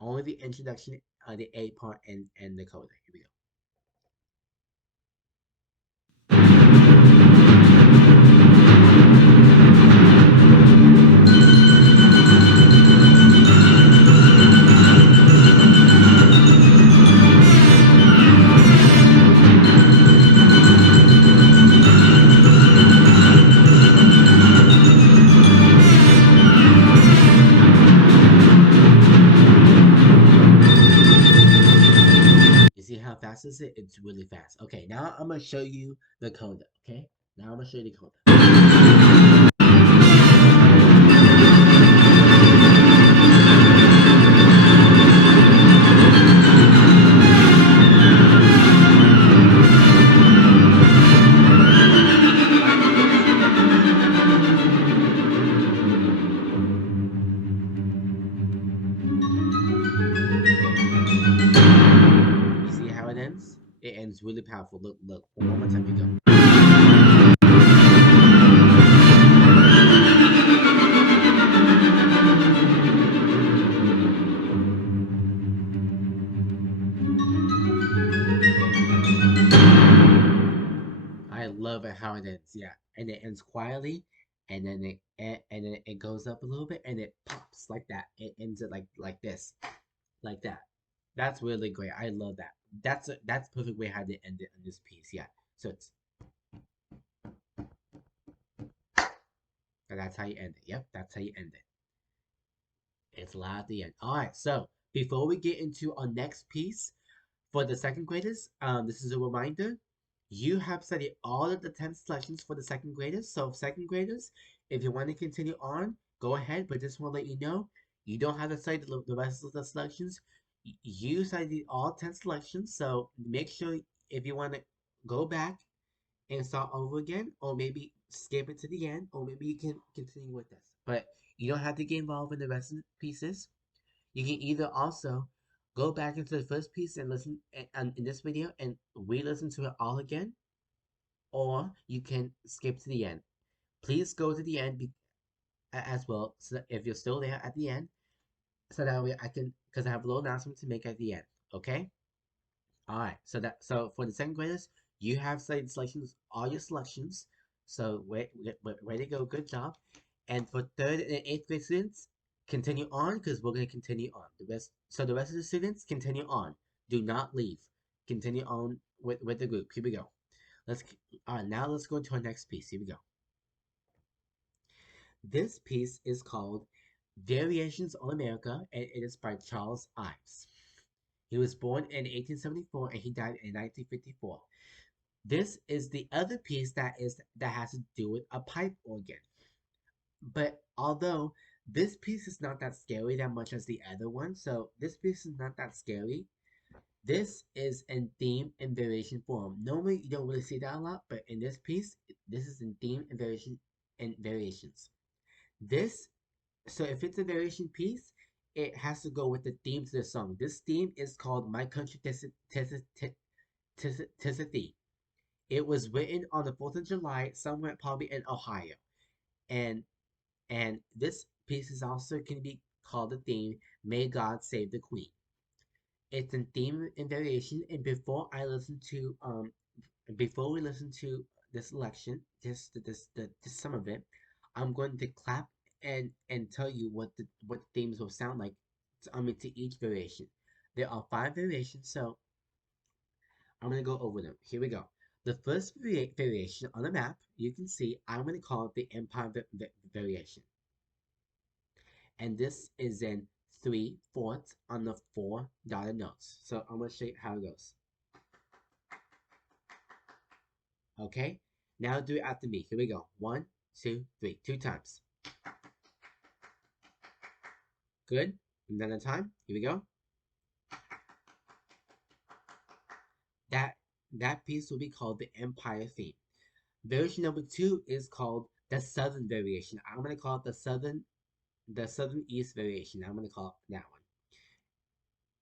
Only the introduction, the A part, and the coda. Here we go. You see how fast is it? It's really fast. Okay, now I'm gonna show you the coda. Okay, now I'm gonna show you the coda. You see how it ends? It ends really powerful. Look, look. One more time, you go. I love it how it ends. Yeah, and it ends quietly, and then it goes up a little bit, and it pops like that. It ends it like this, like that. That's really great. I love that. That's perfect way how to end it on this piece. Yeah. So it's that's how you end it. Yep, that's how you end it. It's loud at the end. All right. So before we get into our next piece for the second graders, this is a reminder. You have studied all of the 10 selections for the second graders. So second graders, if you want to continue on, go ahead. But just want to let you know, you don't have to study the rest of the selections. You studied all 10 selections. So make sure if you want to go back and start over again, or maybe skip it to the end, or maybe you can continue with this. But you don't have to get involved in the rest of the pieces. You can either also go back into the first piece and listen in this video and re-listen to it all again, or you can skip to the end. Please go to the end as well, so that if you're still there at the end, so that way I can, because I have a little announcement to make at the end. Okay. All right. So for the second graders, you have studied selections, all your selections. So way to go. Good job. And for third and eighth grade students, continue on because we're going to continue on. The rest of the students continue on. Do not leave. Continue on with the group. Here we go. Now let's go into our next piece. Here we go. This piece is called Variations on America, and it is by Charles Ives. He was born in 1874 and he died in 1954. This is the other piece that has to do with a pipe organ. But although This piece is not that scary that much as the other one, so this piece is not that scary. This is in theme and variation form. Normally you don't really see that a lot, but in this piece, this is in theme and variation and variations. This, so if it's a variation piece, it has to go with the theme to the song. This theme is called My Country Tennessee. It was written on the 4th of July, somewhere probably in Ohio. And and this piece is also can be called the theme May God Save the Queen. It's in theme and variation. And before we listen to this selection, just some of it, I'm going to clap and tell you what the themes will sound like. To each variation. There are 5 variations, so I'm gonna go over them. Here we go. The first variation on the map, you can see I'm gonna call it the Empire variation, and this is in 3/4 on the 4 dotted notes. So I'm gonna show you how it goes. Okay, now do it after me. Here we go. 1, 2, 3, 2 times. Good. Another time. Here we go. That piece will be called the Empire theme. Variation number 2 is called the Southern variation. I'm gonna call it the Southern East variation. I'm gonna call it that one.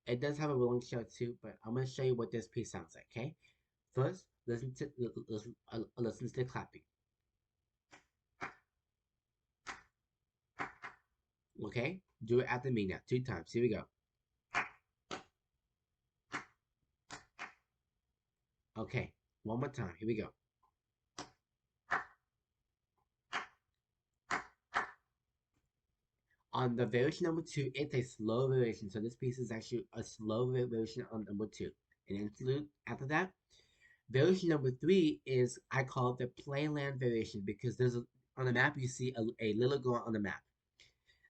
It does have a rolling show too, but I'm gonna show you what this piece sounds like. Okay. First, listen to the clapping. Okay, do it after me now, 2 times. Here we go. Okay, one more time. Here we go. On the variation number 2, it's a slow variation. So this piece is actually a slow variation on number 2. And interlude after that. Variation number 3 is, I call it the Playland variation, because on the map you see a little girl on the map.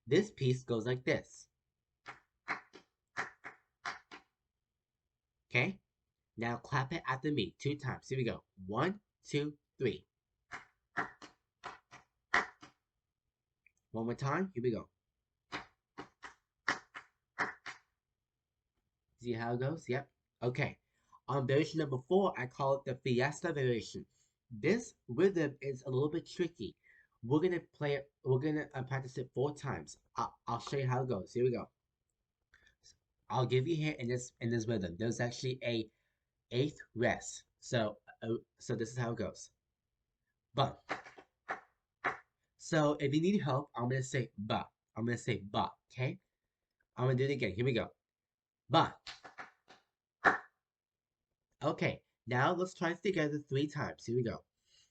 This piece goes like this. Okay? Now clap it after me 2 times. Here we go. 1, 2, 3. One more time. Here we go. See how it goes? Yep. Okay. On variation number 4, I call it the Fiesta variation. This rhythm is a little bit tricky. We're gonna play it. We're gonna practice it 4 times. I'll show you how it goes. Here we go. I'll give you here in this rhythm. There's actually a 8th rest. So this is how it goes. But so if you need help, I'm gonna say ba. I'm gonna say ba. Okay. I'm gonna do it again. Here we go. Ba. Okay. Now let's try it together 3 times. Here we go.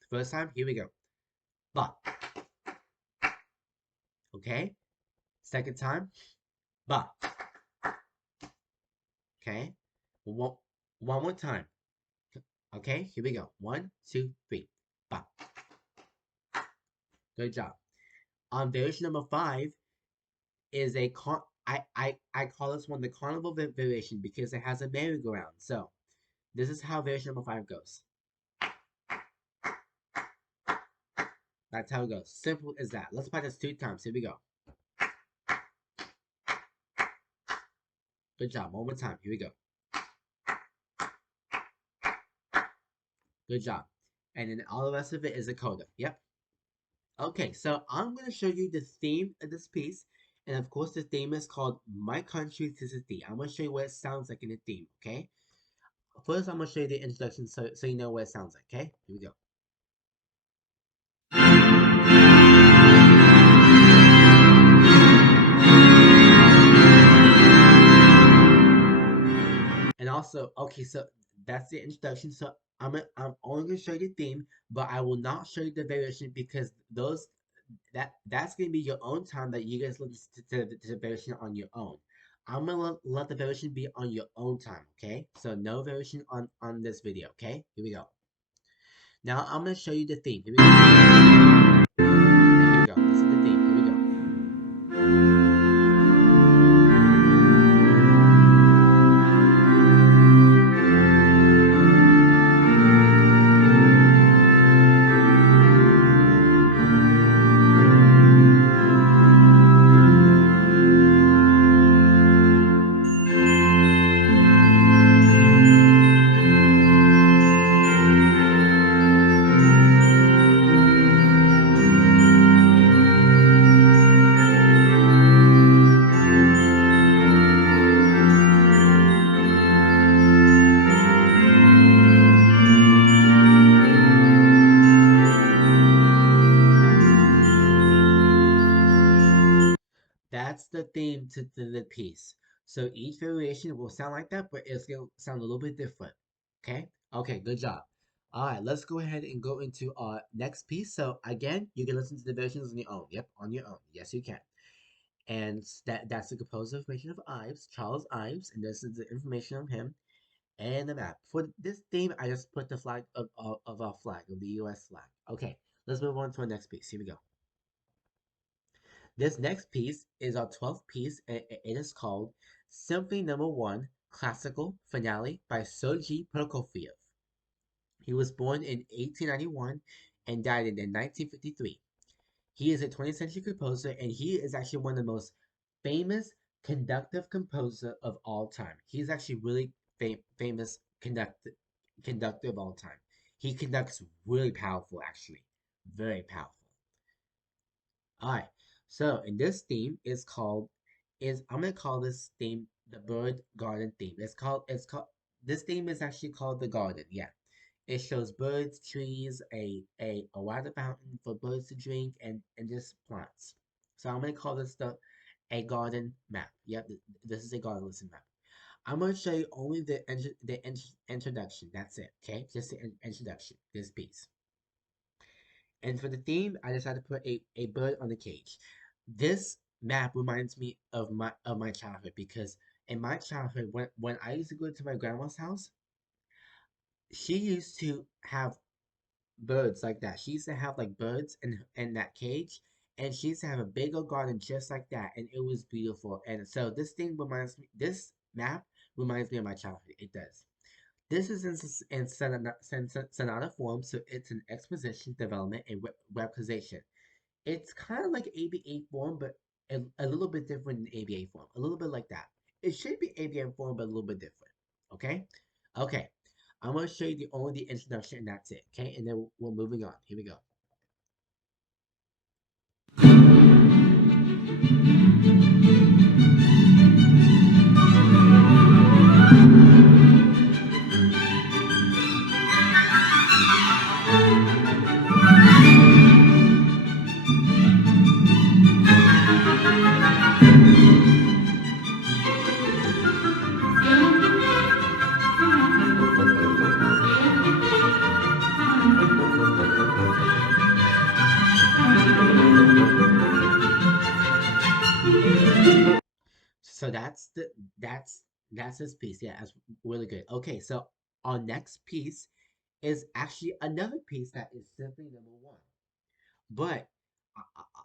First time. Here we go. Ba. Okay. Second time. Ba. Okay. One more time. Okay, here we go. 1, 2, 3. Ba. Good job. On variation number 5 is I call this one the carnival variation because it has a merry-go-round. So this is how variation number 5 goes. That's how it goes. Simple as that. Let's practice 2 times. Here we go. Good job. One more time. Here we go. Good job. And then all the rest of it is a coda. Yep. Okay, so I'm going to show you the theme of this piece. And of course, the theme is called My Country Tennessee. I'm going to show you what it sounds like in the theme, okay? First, I'm going to show you the introduction so you know what it sounds like, okay? Here we go. And also, okay, so that's the introduction. So I'm only going to show you the theme, but I will not show you the variation because that's going to be your own time that you guys listen to the variation on your own. I'm going to let the variation be on your own time, okay? So no variation on this video, okay? Here we go. Now I'm going to show you the theme. Here we go. Here we go. This is the theme. Here we go. theme to the piece. So each variation will sound like that, but it's gonna sound a little bit different. Okay? Okay, good job. All right, let's go ahead and go into our next piece. So again, you can listen to the versions on your own. Yep, on your own. Yes, you can. And that's the composer information of Ives, Charles Ives, and this is the information on him and the map. For this theme, I just put the flag of our flag, of the U.S. flag. Okay, let's move on to our next piece. Here we go. This next piece is our 12th piece, and it is called Symphony Number 1 Classical Finale by Sergei Prokofiev. He was born in 1891 and died in 1953. He is a 20th century composer, and he is actually one of the most famous conductive composer of all time. He's actually really famous conductor of all time. He conducts really powerful, actually, very powerful. All right. So, in this theme I'm gonna call this theme the bird garden theme. It's called this theme is actually called the garden. Yeah. It shows birds, trees, a water fountain for birds to drink, and just plants. So I'm gonna call this a garden map. Yep, this is a garden listen map. I'm gonna show you only the introduction. That's it. Okay, just the introduction. This piece. And for the theme, I decided to put a bird on the cage. This map reminds me of my childhood because in my childhood, when I used to go to my grandma's house, she used to have birds like that. She used to have like birds in that cage, and she used to have a big old garden just like that, and it was beautiful. And so this map reminds me of my childhood. It does. This is in sonata form, so it's an exposition, development, and repetition. It's kind of like ABA form, but a little bit different than ABA form. A little bit like that. It should be ABA form, but a little bit different. Okay? Okay. I'm going to show you only the introduction, and that's it. Okay? And then we're moving on. Here we go. So that's this piece. Yeah, that's really good. Okay, so our next piece is actually another piece that is simply number one. But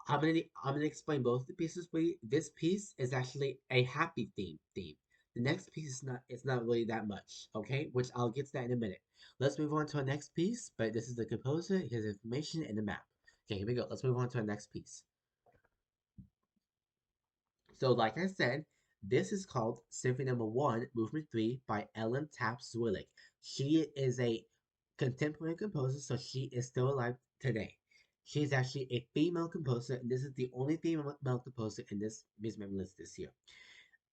I'm gonna explain both the pieces for you. This piece is actually a happy theme. The next piece is not it's not really that much, okay? Which I'll get to that in a minute. Let's move on to our next piece, but this is the composer, his information, and the map. Okay, here we go. Let's move on to our next piece. So, like I said, this is called Symphony Number 1, Movement 3 by Ellen Tapp-Zwillig. She is a contemporary composer, so she is still alive today. She is actually a female composer, and this is the only female composer in this music list this year.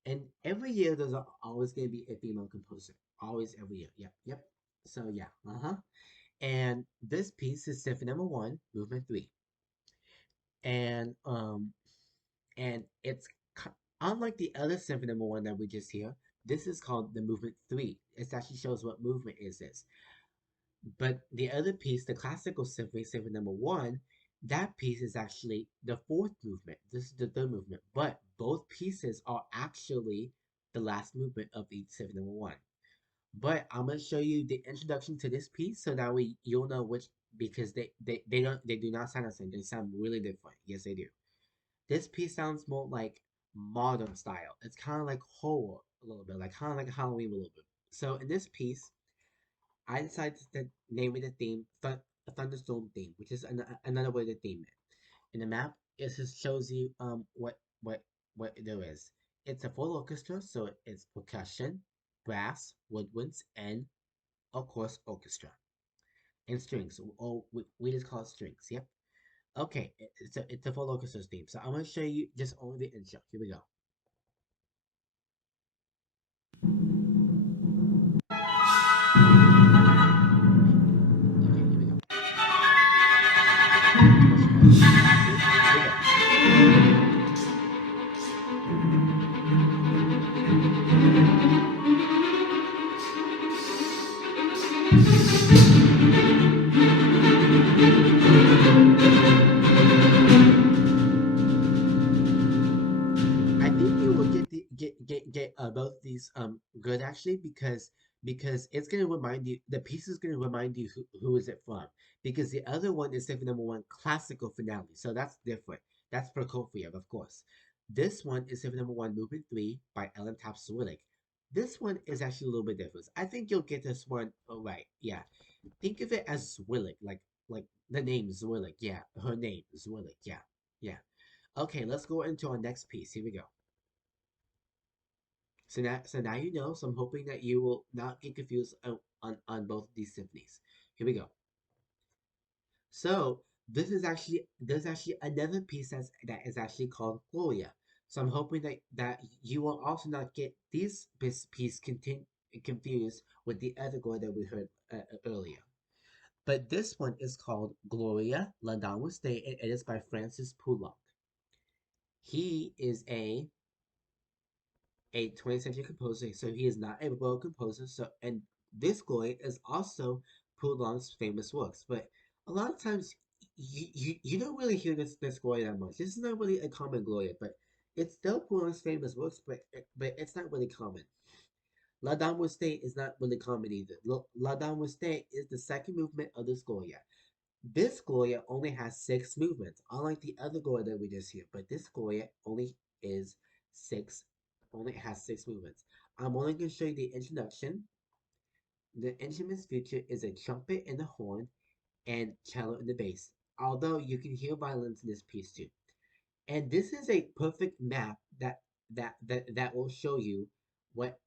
And every year, there's always going to be a female composer. Always, every year. Yep. So, yeah. And this piece is Symphony Number 1, Movement 3. And it's unlike the other Symphony Number 1 that we just hear, this is called the Movement 3. It actually shows what movement is this. But the other piece, the classical symphony, Symphony Number 1, that piece is actually the fourth movement. This is the third movement. But both pieces are actually the last movement of each Symphony Number 1. But I'm gonna show you the introduction to this piece so that way you'll know which, because they do not sound the same. They sound really different. Yes, they do. This piece sounds more like modern style. It's kind of like horror a little bit, like kind of like Halloween a little bit. So in this piece, I decided to name it the theme, thunderstorm theme, which is another way to theme it. In the map, it just shows you what there is. It's a full orchestra, so it's percussion, brass, woodwinds, and of course orchestra and strings. Or we just call it strings. Yep. Okay, it's a full orchestra theme. So I'm gonna show you just only the intro. Here we go. Okay, here we go. I think you will get both these good actually because it's gonna remind you the piece is gonna remind you who is it from because the other one is Symphony Number One classical finale, so that's different. That's Prokofiev, of course. This one is Symphony Number One Movement Three by Ellen Tapswillig. This one is actually a little bit different. I think you'll get this one right. Yeah, think of it as Zwillig, like the name Zwillig. Yeah, her name Zwillig. Yeah, yeah. Okay, let's go into our next piece. Here we go. So now you know. So I'm hoping that you will not get confused on both of these symphonies. Here we go. So there's actually another piece that is actually called Gloria. So I'm hoping that you will also not get this piece confused with the other Gloria that we heard earlier. But this one is called Gloria La Dame Stay, and it is by Francis Poulenc. He is a 20th century composer, so he is not a Baroque composer. So, and this Gloria is also Poulenc's famous works. But a lot of times, you don't really hear this Gloria that much. This is not really a common Gloria, but it's still Poulenc's famous works. But it's not really common. La Dame with Stay is not really common either. La Dame with Stay is the second movement of this Gloria. This Gloria only has 6 movements, unlike the other Gloria that we just hear. But this Gloria is six, only has 6 movements. I'm only going to show you the introduction. The instruments featured is a trumpet and a horn, and cello in the bass. Although you can hear violins in this piece too. And this is a perfect map that will show you what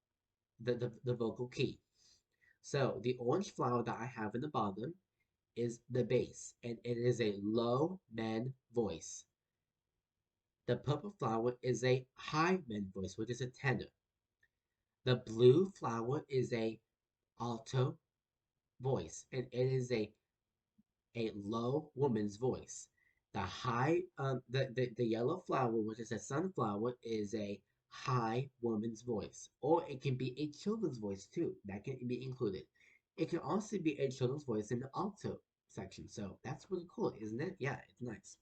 the vocal key. So the orange flower that I have in the bottom is the bass, and it is a low men voice. The purple flower is a high men voice, which is a tenor. The blue flower is a alto voice, and it is a low woman's voice. The yellow flower, which is a sunflower, is a high woman's voice, or it can be a children's voice too. That can be included. It can also be a children's voice in the alto section. So that's really cool, isn't it? Yeah, it's nice.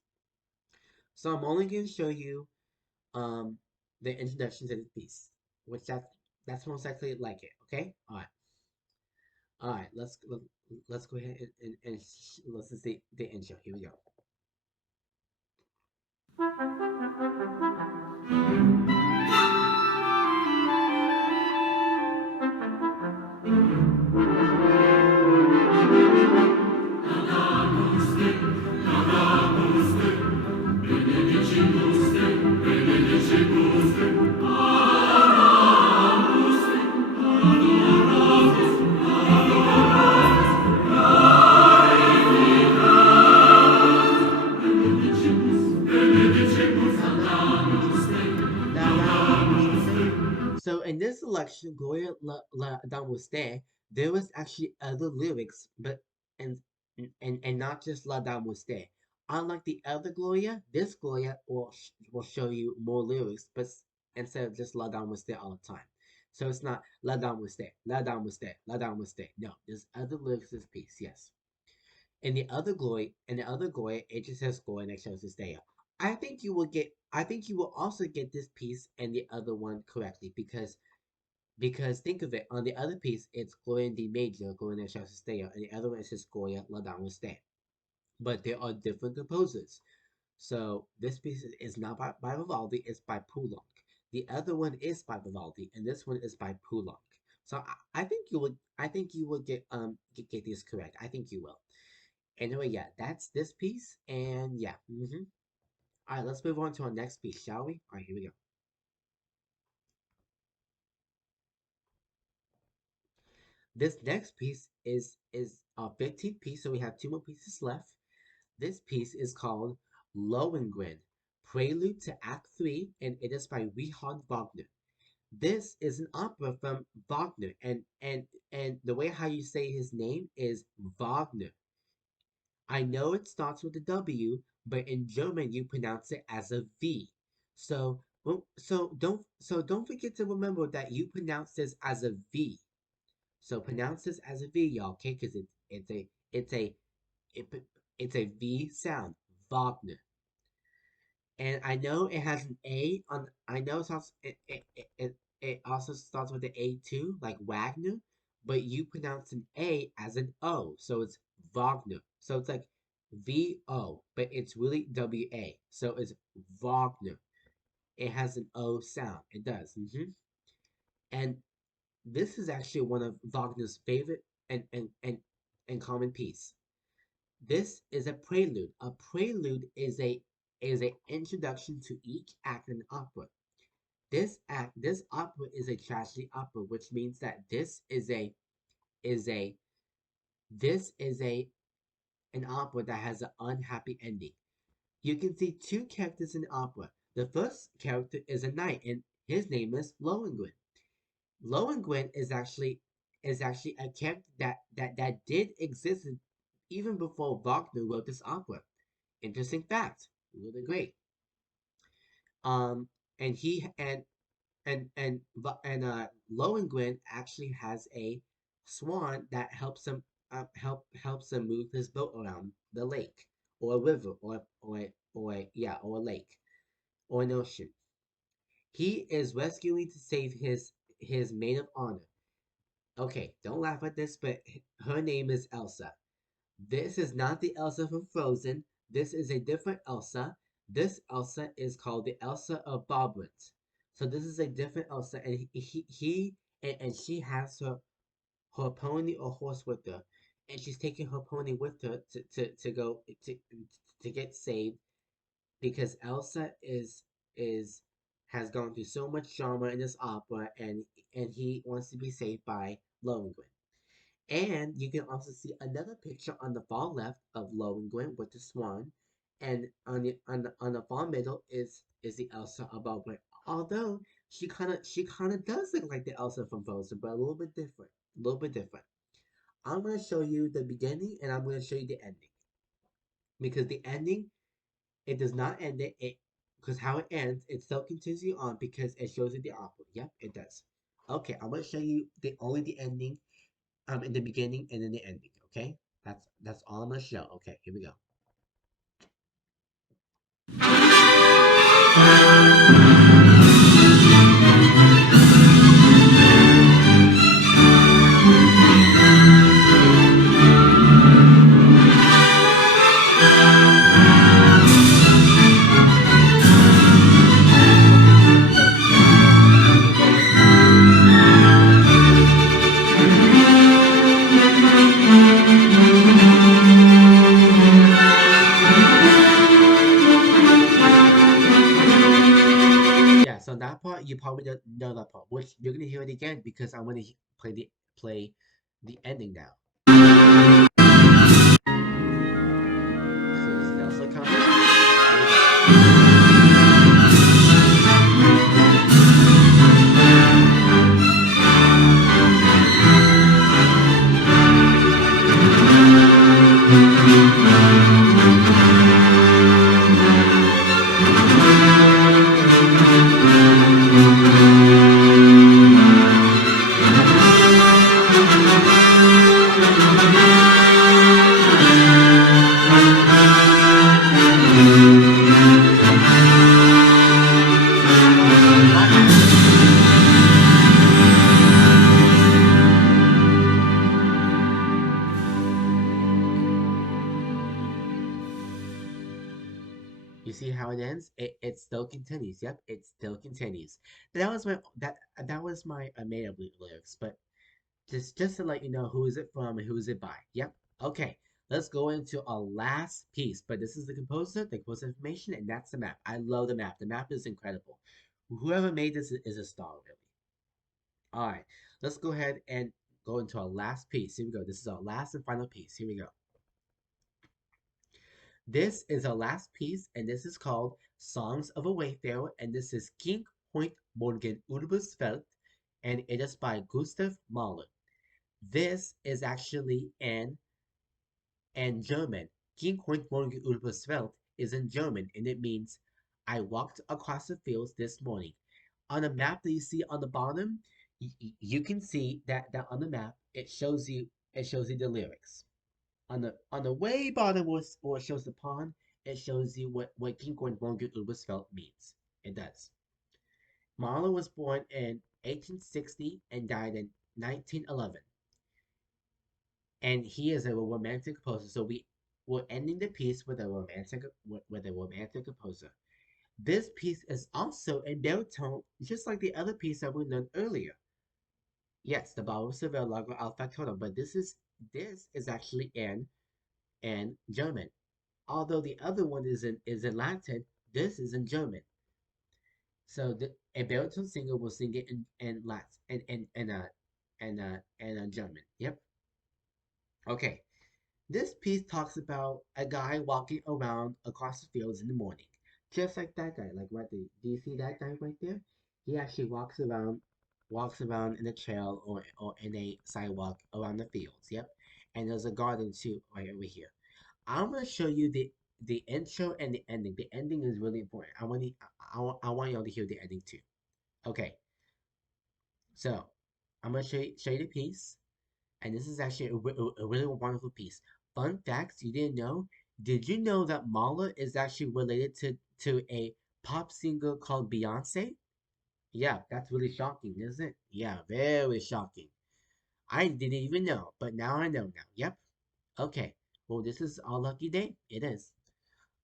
So I'm only going to show you um the introduction to this piece, which that's most likely like it. Okay, all right. Let's go ahead and let's see the intro. Here we go. So in this selection, Gloria La Dame there was actually other lyrics, but and and not just La Dame Unlike the other Gloria, this Gloria will show you more lyrics, but instead of just La Dame all the time. So it's not La Dame La Dame La Dame No, there's other lyrics in this piece, yes. In the other Glory, it just says Glory and it shows this day. I think you will also get this piece and the other one correctly because think of it, on the other piece it's Gloria in D major, Gloria and shows this and the other one is just Gloria La Dame Stay. But there are different composers. So this piece is not by Vivaldi, it's by Poulenc. The other one is by Vivaldi, and this one is by Poulenc. So I think you would get these correct. I think you will. Anyway, yeah, that's this piece, and yeah. All right, let's move on to our next piece, shall we? All right, here we go. This next piece is our 15th piece, so we have 2 more pieces left. This piece is called Lohengrin, Prelude to Act 3, and it is by Richard Wagner. This is an opera from Wagner, and the way how you say his name is Wagner. I know it starts with a W, but in German you pronounce it as a V. So don't forget to remember that you pronounce this as a V. So pronounce this as a V, y'all, okay? Because it's a it, it's a V sound, Wagner. And I know it has an A on. I know it's also, it also starts with the A too, like Wagner, but you pronounce an A as an O, so it's Wagner. So it's like VO, but it's really WA. So it's Wagner. It has an O sound. It does. And this is actually one of Wagner's favorite and common piece. This is a prelude. A prelude is a introduction to each act in an opera. This opera is a tragedy opera, which means that is a this is a an opera that has an unhappy ending. You can see two characters in the opera. The first character is a knight, and his name is Lohengrin. Lohengrin is actually a character that did exist even before Wagner wrote this opera. Interesting fact. Really great. Um, and he and Lohengrin actually has a swan that helps him move his boat around the lake or a river or a lake or an ocean. He is rescuing to save his maid of honor. Okay, don't laugh at this, but her name is Elsa. This is not the Elsa from Frozen. This is a different Elsa. This Elsa is called the Elsa of Bobrant. So this is a different Elsa, and and she has her pony or horse with her, and she's taking her pony with her to go to get saved because Elsa is has gone through so much drama in this opera, and he wants to be saved by Lohengrin. And you can also see another picture on the far left of Lohengrin with the swan, and on the far middle is the Elsa above it. Although she kind of does look like the Elsa from Frozen, but a little bit different, a little bit different. I'm gonna show you the beginning, and I'm gonna show you the ending because the ending it does not end it because how it ends it still continues on because it shows you the opera. Yep, it does. Okay, I'm gonna show you the only the ending in the beginning and in the ending, okay? That's all I'm gonna show. Okay, here we go. Yeah, so that part you probably don't know that part, which you're gonna hear it again because I'm gonna play the ending now. So this is also coming. You see how it ends? It still continues. Yep, it still continues. That was my made up lyrics, but just to let you know who is it from and who is it by. Yep. Okay. Let's go into our last piece. But this is the composer information, and that's the map. I love the map. The map is incredible. Whoever made this is a star, really. All right. Let's go ahead and go into our last piece. Here we go. This is our last and final piece. Here we go. This is our last piece, and this is called Songs of a Wayfarer, and this is King Point Morgen Urbsfeld, and it is by Gustav Mahler. This is actually in German. Ging heute Morgen übers Feld is in German, and it means I walked across the fields this morning. On the map that you see on the bottom, you can see that on the map it shows you the lyrics. On the way bottom where it shows the pond, it shows you what King Gordon Longer Roosevelt means. It does. Marlowe was born in 1860 and died in 1911, and he is a romantic composer. So we're ending the piece with a romantic composer. This piece is also in baritone, just like the other piece that we learned earlier. Yes, the Bauer Seville Lago al Factotum, but this is actually in German. Although the other one is in Latin, this is in German. So a baritone singer will sing it in Latin and German. Yep. Okay. This piece talks about a guy walking around across the fields in the morning, just like that guy. Like right there. Do you see that guy right there? He actually walks around in a trail or in a sidewalk around the fields. Yep. And there's a garden too right over here. I'm gonna show you the intro and the ending. The ending is really important. I want y'all to hear the ending too. Okay, so I'm gonna show you the piece, and this is actually a really wonderful piece. Fun facts you didn't know. Did you know that Mala is actually related to a pop singer called Beyonce? Yeah, that's really shocking, isn't it? Yeah, very shocking. I didn't even know, but now I know now. Yep. Okay. Well, this is our lucky day. It is.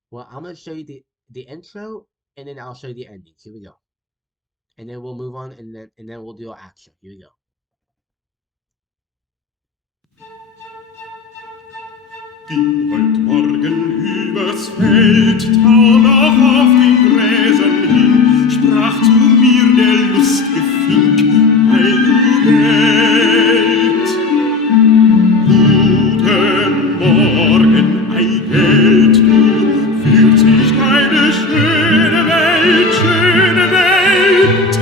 Well, I'm gonna show you the intro, and then I'll show you the ending. Here we go. And then we'll move on, and then we'll do our action. Here we go. Ging heut Morgen übers Feld, tau noch auf den Gräsern hin, sprach zu mir der lustige Fink, ei du Geld. Guten Morgen, ei Geld, du, fühlt sich keine schöne Welt, schöne Welt.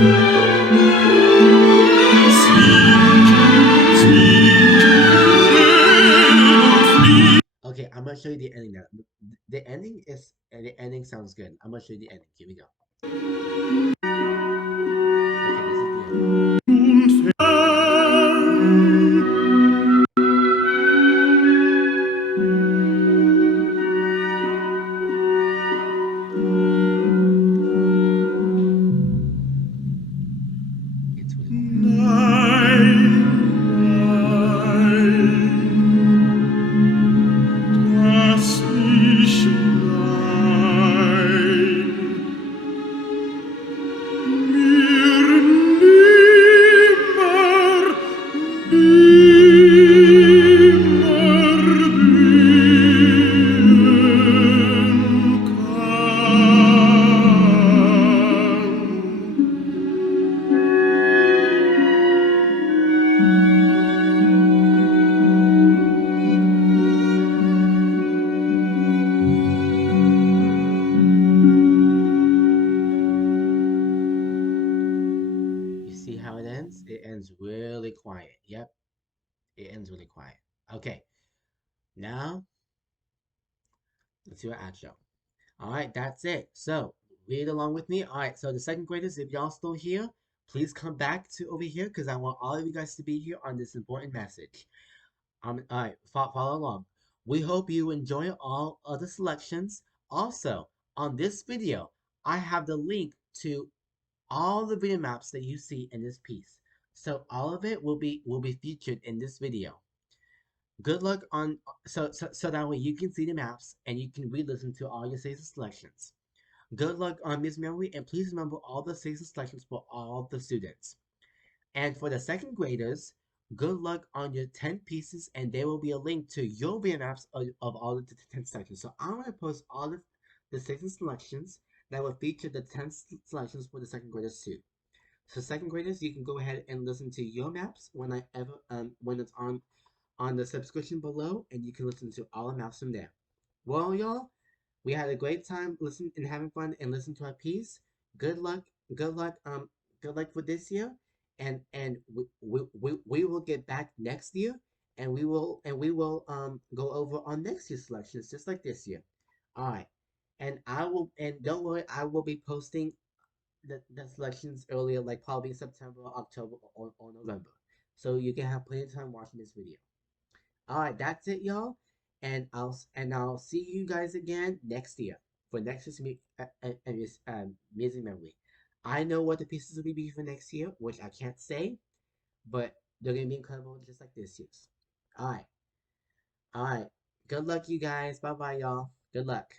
Okay, I'm gonna show you the ending now. The ending sounds good. I'm gonna show you the ending. Here we go. Okay, this is the ending. It's really quiet. You see how it ends? It ends really quiet. Yep, it ends really quiet. Okay, now let's do an outro. All right, that's it. So read along with me. All right, so the second graders, if y'all still here, please come back to over here because I want all of you guys to be here on this important message. All right, follow along. We hope you enjoy all of the selections. Also, on this video, I have the link to all the video maps that you see in this piece. So all of it will be featured in this video. Good luck on so that way you can see the maps and you can re-listen to all your season selections. Good luck on Miss Memory, and please remember all the season selections for all the students. And for the second graders, good luck on your 10 pieces, and there will be a link to your video maps of all the 10 sections. So I'm going to post all of the season selections that will feature the 10 selections for the second graders too. So second graders, you can go ahead and listen to your maps when it's on the subscription below, and you can listen to all the maps from there. Well, y'all, we had a great time listening and having fun and listening to our piece. Good luck, good luck, good luck for this year, and we will get back next year, and we will go over on next year's selections just like this year. All right, and don't worry, I will be posting the selections earlier, like probably September, October, or November. so you can have plenty of time watching this video. All right, that's it, y'all, and I'll see you guys again next year for next year's Music Memory. I know what the pieces will be for next year, which I can't say, but they're gonna be incredible, just like this year's. All right, all right. Good luck, you guys. Bye bye, y'all. Good luck.